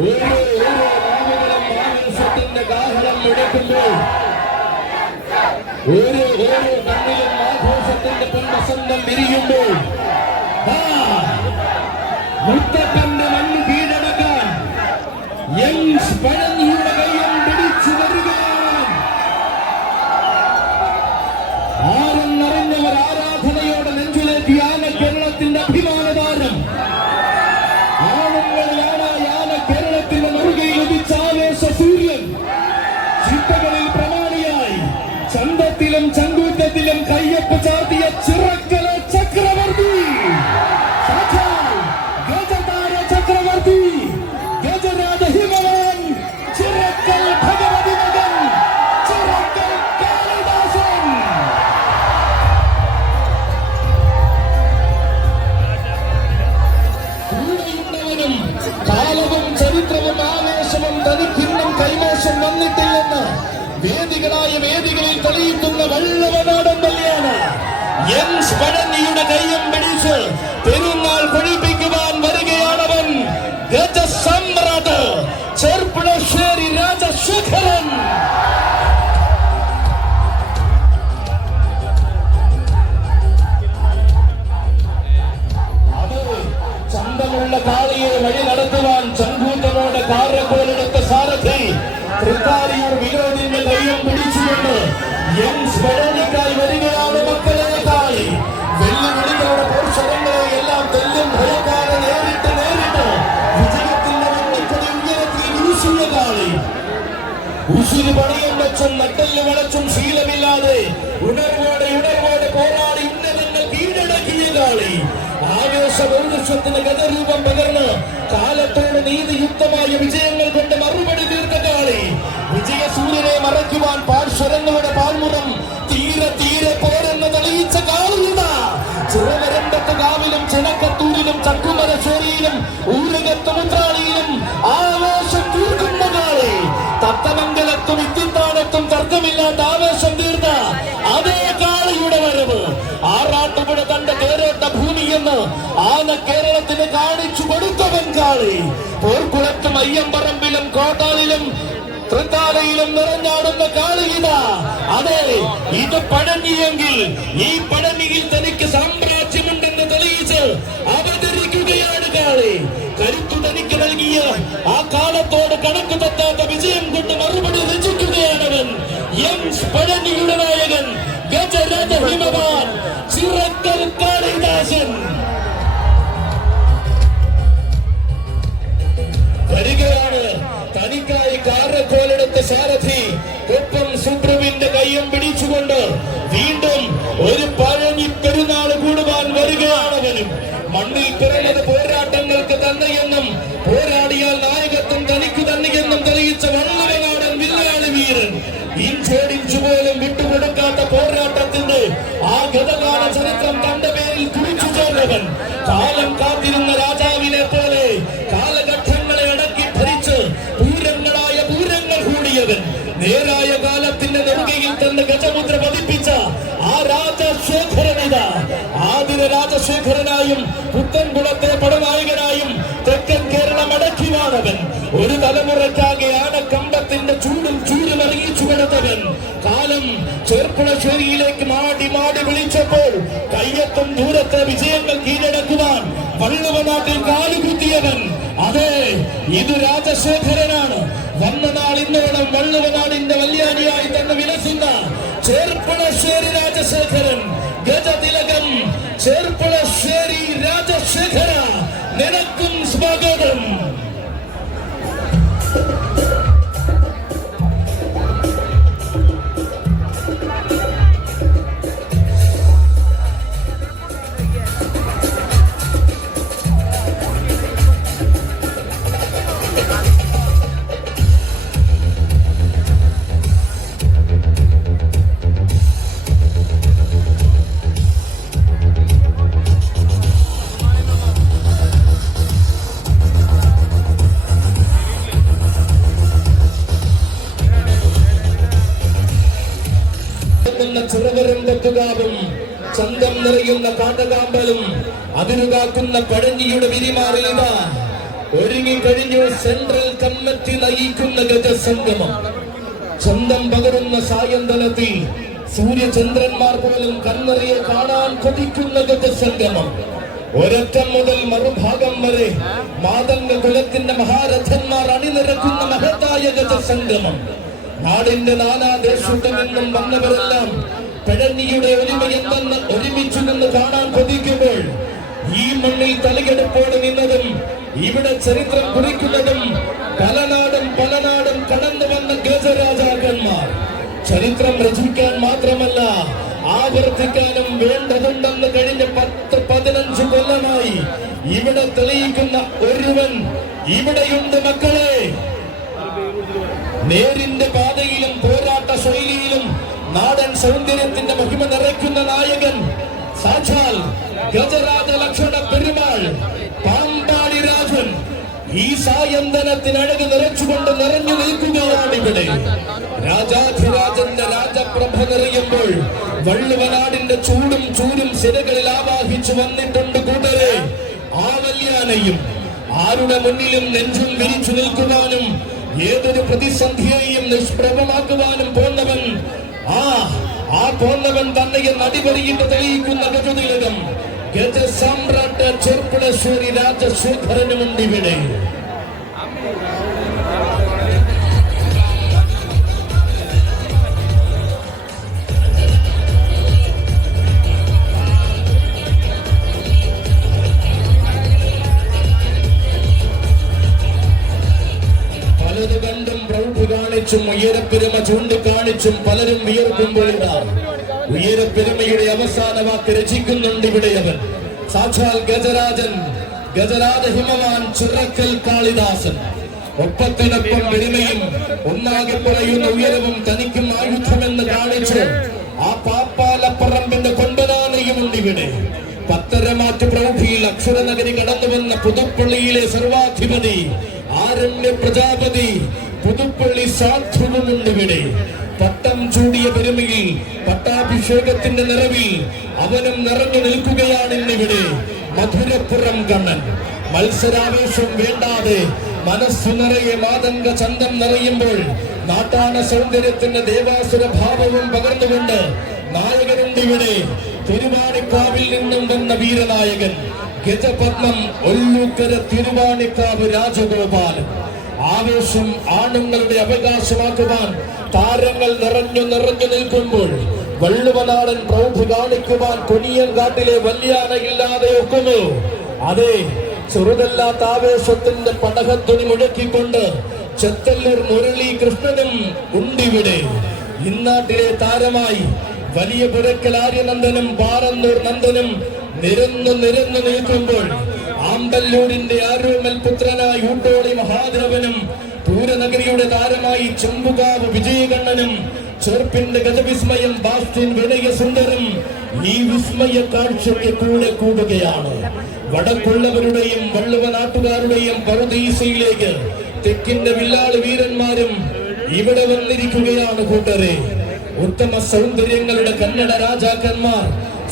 ഓരോ നാവുകളും ആവേശത്തിന്റെ കാഹളം മുഴക്കുമ്പോൾ ഓരോ കണ്ണിലും ആഘോഷത്തിന്റെ പൊൻവസന്തം വിരിയുമ്പോൾ മുത്തപ്പന്റെ മണ്ണ് കീഴടക്കാൻ യങ്സ് പഴഞ്ഞിയുടെ കയ്യം പിടിച്ചു വരികയാണ്. ആരെന്നറിഞ്ഞവർ ആരാധനയോടെ നെഞ്ചിലേറ്റിയ ആന കേരളത്തിന്റെ അഭിമാനതാരം. ആണുങ്ങളിലാണ് ആന കേരളത്തിന്റെ മുറുകയിൽ ഉദിച്ച ആവേശ സൂര്യൻ. ചിട്ടകളിൽ പ്രമാണിയായി ചന്തത്തിലും ചങ്കൂറ്റത്തിലും കയ്യൊപ്പ് ചാർത്തിയ ചിറക്കല ചക്രവർത്തി, ഗജതാര ചക്രവർത്തി, ഗജരാജ ഹിമവാൻ, ചിറക്കൽ ഭഗവതി മകൻ, ചിറക്കൽ കാളിദാസൻ. കൂടെയുള്ളവനും കാലവും ചരിത്രവും ആവേശവും തനിക്കിന്നും കൈമോശം വന്നിട്ടില്ലെന്ന് വേദികളിൽ തെളിയിക്കുന്ന വള്ളവനാടൻ തന്നെയാണ്. യങ്സ് പഴഞ്ഞിയുടെ കയ്യം പിടിച്ച് പെരുന്നാൾ കൊഴിപ്പിക്കുവാൻ വരികയാണവൻ. ഗജസമ്രാട്ട് ചെർപ്പുളശ്ശേരി രാജശേഖരൻ. ചന്തമുള്ള കാളിയെ വഴി നടത്തുവാൻ ചങ്കൂറ്റനോട് കാരക്കോലെടുത്ത സാരഥി തൃക്കാരിയൂർ വിനോദിന്റെ കയ്യം പിടിച്ചുകൊണ്ട് യങ്സ് പഴഞ്ഞിക്കായി വരികയാണ് മക്കളെ കാളി. വെല്ലുവിളികളുടെ പോർഷങ്ങളെ എല്ലാം തെല്ലും ഭയക്കാതെ നേരിട്ട് വിജയത്തിന്റെ വെള്ളിക്കൊടി ഉയരത്തിൽ വീശിയ കാളി. ഉശിര് പണിയം വെച്ചും നട്ടല് വളച്ചും ശീലമില്ലാതെ ഉണർവോടെ പോരാടി ഉന്നതങ്ങൾ കീഴടക്കിയ കാളി. ആവേശത്തിന് ഗതരൂപം പകർന്ന് കാലത്തോട് നീതിയുക്തമായ വിജയങ്ങൾ കൊണ്ട് മറുപടി തീർത്ത കാളി. വിജയസൂര്യനെ മറയ്ക്കുവാൻ പാഴ്സ്വരങ്ങളുടെ പാൽമുറം തീരെ പോരെന്ന് തെളിയിച്ച കാളിയുന്ന ചിറവരണ്ടത്ത് കാവിലും ചിനക്കത്തൂരിലും ചക്കുമരശ്ശേരിയിലും ഊരകത്ത് മുത്രാളിയിലും ആവേശം തീർക്കുന്ന കാളി. തത്തമംഗലത്തും ഇത്തിത്താനത്തും തർക്കമില്ലാത്ത ആവേശം തീർത്ത അതേ കാളിയുടെ വരവ് ആറാട്ടുപുഴ തന്റെ കേരള ഭൂമിയെന്ന് ആന കേരളത്തിന് കാണിച്ചു കൊടുത്തവൻ കാളി. പോർക്കുളത്തും അയ്യമ്പറമ്പിലും കോട്ടാളിലും തൃത്താലയിലും നിറഞ്ഞാടുന്ന കാളിയിത. അതെ, ഇത് പഴഞ്ഞിയെങ്കിൽ ഈ പഴഞ്ഞിയിൽ തനിക്ക് സാമ്രാജ്യമുണ്ടെന്ന് തെളിയിച്ച് അവതരിക്കുകയാണ് കാളി. കരുത്തു തനിക്ക് നൽകിയ ആ കാലത്തോട് കണക്ക് തെറ്റാത്ത വിജയം കൊണ്ട് മറുപടി രചിക്കുകയാണവൻ. യങ്സ് പഴഞ്ഞിയുടെ നായകൻ ഗജരാജ ഹിമവാൻ, ചിറക്കൽ കാളിദാസൻ. വരികയാണ് തനിക്കായി കാരക്കോലെടുത്ത സാരഥി. ഒപ്പം സുബ്രുവിന്റെ കയ്യം പിടിച്ചുകൊണ്ട് വീണ്ടും ഒരു പഴഞ്ഞി പെരുന്നാൾ കൂടുവാൻ വരികയാണവനും. മണ്ണിൽ പിറന്നത് പോരാട്ടങ്ങൾക്ക് തന്നെയെന്നും പോരാടിയാൽ നായകത്വം തനിക്ക് തന്നെയെന്നും തെളിയിച്ച വള്ളവനാടൻ വില്ലാളി വീരൻ. ഇഞ്ചോടിഞ്ചു പോലും വിട്ടുകൊടുക്കാത്ത പോരാട്ടം ഗതകാല ചരിത്രം തന്റെ പേരിൽ കുറിച്ചു ചേർന്നവൻ, കാലം കാത്തിരുന്ന രാജാവിനെ പോലെ കാലഘട്ടങ്ങളെ അടക്കി ഭരിച്ച് പൂരങ്ങളായ പൂരങ്ങൾ കൂടിയവൻ, നേരായ കാലത്തിന്റെ നെറുകയിൽ തന്നെ ഗജമുദ്ര പതിപ്പിച്ച ആ രാജശേഖരനിത, ആതിര രാജശേഖരനായും പുത്തൻകുളത്തെ പടനായകനായും തെക്കൻ കേരളം അടക്കി വാണവൻ, ഒരു തലമുറയ്ക്കാകെ ആനക്കമ്പത്തിന്റെ ചൂടും ചൂടും അറിയിച്ചു കിടത്തവൻ, കാലം ചെർപ്പുളശ്ശേരിയിലേക്ക് മാടി മാടി വിളിച്ചപ്പോൾ കയ്യെത്തും ദൂരത്തെ വിജയങ്ങൾ കീഴടക്കുവാൻ വള്ളുവനാട്ടിൽ കാലുകുത്തിയവൻ. അതെ, ഇത് രാജശേഖരനാണ്. വന്ന നാൾ ഇന്നോളം വള്ളുവനാടിന്റെ വല്യാനിയായി തന്നെ വിലസുന്ന ചെർപ്പുളശ്ശേരി രാജശേഖരൻ, ഗജതിലകം ചെർപ്പുളശ്ശേരി രാജശേഖര, നിനക്കും സ്വാഗതം. ചെറുവരമ്പത്തുകാവും ചന്തം നിറയുന്ന കാട്ടകാമ്പലും അതിരുകാക്കുന്ന പഴഞ്ഞിയുടെ വിരിമാറിയത ഒരുങ്ങിക്കഴിഞ്ഞു. സെൻട്രൽ കമ്മിറ്റി നയിക്കുന്ന ഗജസംഗമം, ചന്തം പകരുന്ന സായന്തനത്തിൽ സൂര്യചന്ദ്രന്മാർ പോലും കണ്ണറിയെ കാണാൻ കൊതിക്കുന്ന ഗജസംഗമം. ഒരറ്റം മുതൽ മറുഭാഗം വരെ മാതംഗ കുലത്തിന്റെ മഹാരഥന്മാർ അണിനിരക്കുന്ന മഹത്തായ ഗജസംഗമം. നാടിന്റെ നാനാദേശത്തു നിന്നും വന്നവരെല്ലാം പഴനിയുടെ ഒരുമയെന്തെന്ന് ഒരുമിച്ചു നിന്ന് കാണാൻ കൊതിക്കുമ്പോൾ ഈ മണ്ണിൽ തലയെടുപ്പോടെ നിന്നതും ഇവിടെ ചരിത്രം കുറിക്കുന്നതും പല നാടും കടന്നു വന്ന ഗജരാജാക്കന്മാർ ചരിത്രം രചിക്കാൻ മാത്രമല്ല ആവർത്തിക്കാനും വേണ്ടതുണ്ടെന്ന് കഴിഞ്ഞ 10-15 കൊല്ലമായി ഇവിടെ തെളിയിക്കുന്ന ഒരുവൻ ഇവിടെയുണ്ട് മക്കളെ. നേരിന്റെ പാതയിലും പോരാട്ട ശൈലിയിലും നാടൻ സൗന്ദര്യത്തിന്റെ മഹിമ നിറയ്ക്കുന്ന നായകൻ സാക്ഷാൽ ഗജരാജ ലക്ഷണ പെരുമാൾ പാമ്പാടി രാജൻ. ഈ സായന്തനത്തിന് അഴക് നിറച്ചുകൊണ്ട് നിറഞ്ഞു നിൽക്കുകയാണിവിടെ. രാജാധിരാജന്റെ രാജപ്രഭ നിറയുമ്പോൾ വള്ളുവനാടിന്റെ ചൂടും ചൂരും സിരകളിൽ ആവാഹിച്ചു വന്നിട്ടുണ്ട് കൂട്ടരെ. ആ വല്യാനയും ആരുടെ മുന്നിലും നെഞ്ചും വിരിച്ചു നിൽക്കുവാനും ഏതൊരു പ്രതിസന്ധിയെയും നിഷ്പ്രഭമാക്കുവാനും പോന്നവൻ, ആ പോന്നവൻ തന്നെ നടിപറിയിട്ട് തെളിയിക്കുന്ന ഗജതിലകം ഗജസാമ്രാട്ട് ചെർപ്പുളശ്ശേരി രാജശേഖരനുമുണ്ട് ഇവിടെ. ഉയരപ്പെരുമ ചൂണ്ടിക്കാണിച്ചും പലരും വിയർക്കുമ്പോഴാ ഉയരപ്പെരുമയുടെ അവസാന വാക്ക് രചിക്കുന്നുണ്ട് ഇവിടെ അവൻ, സാക്ഷാൽ ഗജരാജൻ, ഗജരാജ ഹിമവാൻ ചിറക്കൽ കാളിദാസൻ. ഒപ്പത്തിനൊപ്പം പെരുമയും ഒന്നാകെ പറയുന്ന ഉയരവും തനിക്കും ആയുധമെന്ന് കാണിച്ച് ആ പാപ്പാലപ്പറമ്പിന്റെ കൊമ്പനാനയുമുണ്ട് ഇവിടെ. പത്തരമാറ്റ് പ്രൗഢിയിൽ അക്ഷരനഗരി കടന്നുവന്ന പുതുപ്പള്ളിയിലെ സർവാധിപതി ആരണ്യ പ്രജാപതി പുതുപ്പള്ളി സാധുവുമുണ്ട് ഇവിടെ. പട്ടം ചൂടിയ പെരുമയിൽ പട്ടാഭിഷേകത്തിന്റെ നിറവിൽ അവനും നിറഞ്ഞു നിൽക്കുകയാണ് ഇന്നിവിടെ. മധുരപ്പുറം കണ്ണൻ മത്സരാവേശം വേണ്ടാതെ മനസ്സു നിറയെ മാതംഗ ചന്തം നിറയുമ്പോൾ നാട്ടാന സൗന്ദര്യത്തിന്റെ ദേവാസുര ഭാവവും പകർന്നുകൊണ്ട് നായകനുണ്ട് ഇവിടെ. തിരുവാണിക്കാവിൽ നിന്നും വന്ന വീരനായകൻ ഗജപത്മം ഒല്ലൂക്കര തിരുവാണിക്കാവ് രാജഗോപാലൻ. ആവേശം ആണുങ്ങളുടെ അവകാശമാക്കുവാൻ താരങ്ങൾ നിറഞ്ഞു നിൽക്കുമ്പോൾ വള്ളുവനാടൻ പ്രൗഢി കാണിക്കുവാൻ കൊനിയൻകാട്ടിലെ വല്യാനയില്ലാതെ ഒക്കുമോ? അതെ, ചെറുതല്ലാത്ത ആവേശത്തിന്റെ പടകധ്വനി മുഴക്കിക്കൊണ്ട് ചെത്തല്ലൂർ മുരളി കൃഷ്ണനും ഉണ്ടിവിടെ. ഇന്നാട്ടിലെ താരമായി വലിയ പുരക്കൽ ആര്യനന്ദനും പാറന്നൂർ നന്ദനും നിരന്നു നിൽക്കുമ്പോൾ ആമ്പല്ലൂരിന്റെ ആരോമൽ പുത്രനായി ഊട്ടോളി മഹാദേവനും പൂരനഗരിയുടെ താരമായി ചെമ്പുകാവ് വിജയകണ്ണനും ചെറുപ്പിന്റെ ഗജവിസ്മയം ബാസ്റ്റിൻ വിനയസുന്ദരം ഈ വിസ്മയ കാഴ്ചയ്ക്ക് കൂടെ കൂടുകയാണ്. വടക്കുള്ളവരുടെയും വള്ളുവ നാട്ടുകാരുടെയും പറുദീസയിലേക്ക് തെക്കിന്റെ വില്ലാളി വീരന്മാരും ഇവിടെ വന്നിരിക്കുകയാണ് കൂട്ടരെ. ഉത്തമ സൗന്ദര്യങ്ങളുടെ കന്നഡ രാജാക്കന്മാർ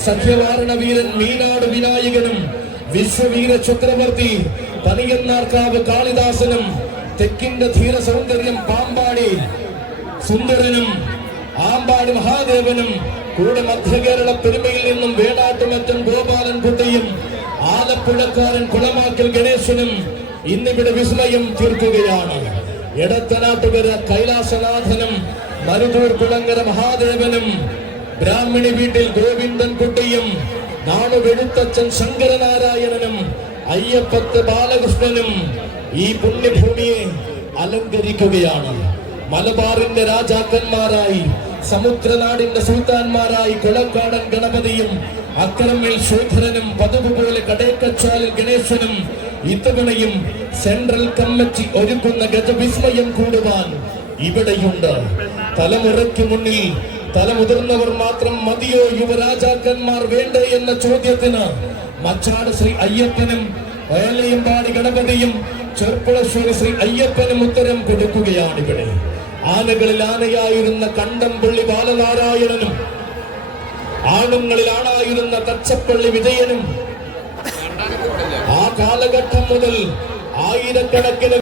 സഖ്യവാരണ വീരൻ മീനാട് വിനായകനും വിശ്വവീര ചക്രവർത്തി പനിയന്നാർക്കാവ് കാളിദാസനും തെക്കിന്റെ ധീര സൗന്ദര്യം പാമ്പാടി സുന്ദരനും ആമ്പാടി മഹാദേവനും കൂടെ മധ്യകേരള പെരുമയിൽ നിന്നും വേണാട്ടുമറ്റൻ ഗോപാലൻ കുട്ടിയും ആലപ്പുഴക്കാരൻ കുളമാക്കൽ ഗണേശനും ഇന്നിവിടെ വിസ്മയം തീർക്കുകയാണ്. എടത്തനാട്ടുകര കൈലാസനാഥനും മരുതൂർ കുളങ്ങര മഹാദേവനും ബ്രാഹ്മണി വീട്ടിൽ ഗോവിന്ദൻ കുട്ടിയും നാണുവെഴുത്തച്ഛൻ ശങ്കരനാരായണനും അയ്യപ്പത്ത് ബാലകൃഷ്ണനും ഈ പുണ്യഭൂമിയെ അലങ്കരിക്കുകയാണ്. മലബാറിന്റെ രാജാക്കന്മാരായി സമുദ്രനാടിന്റെ സുൽത്താൻമാരായി കൊളക്കാടൻ ഗണപതിയും അക്രമിൽ ശൂദ്രനും പതിവ് പോലെ കടേക്കച്ചാലിൽ ഗണേശനും ഇത്തവണയും സെൻട്രൽ കമ്മിറ്റി ഒരുക്കുന്ന ഗജവിസ്മയം കൂടുവാൻ ഇവിടെയുണ്ട്. തലമുറയ്ക്ക് മുന്നിൽ തലമുതിർന്നവർ മാത്രം മതിയോ യുവരാജാക്കന്മാർ വേണ്ടേ എന്ന ചോദ്യത്തിന് മച്ചാട് ശ്രീ അയ്യപ്പനും വയലയമ്പാടി ഗണപതിയും ചെർപ്പുളശ്ശേരി ശ്രീ അയ്യപ്പനും ഉത്തരം കൊടുക്കുകയാണ്. ഇവിടെ ആനകളിൽ ആനയായിരുന്ന കണ്ടംപള്ളി ബാലനാരായണനും ആണുങ്ങളിൽ ആണായിരുന്ന തച്ചപ്പള്ളി വിജയനും ആ കാലഘട്ടം മുതൽ ആയിരക്കണക്കിന്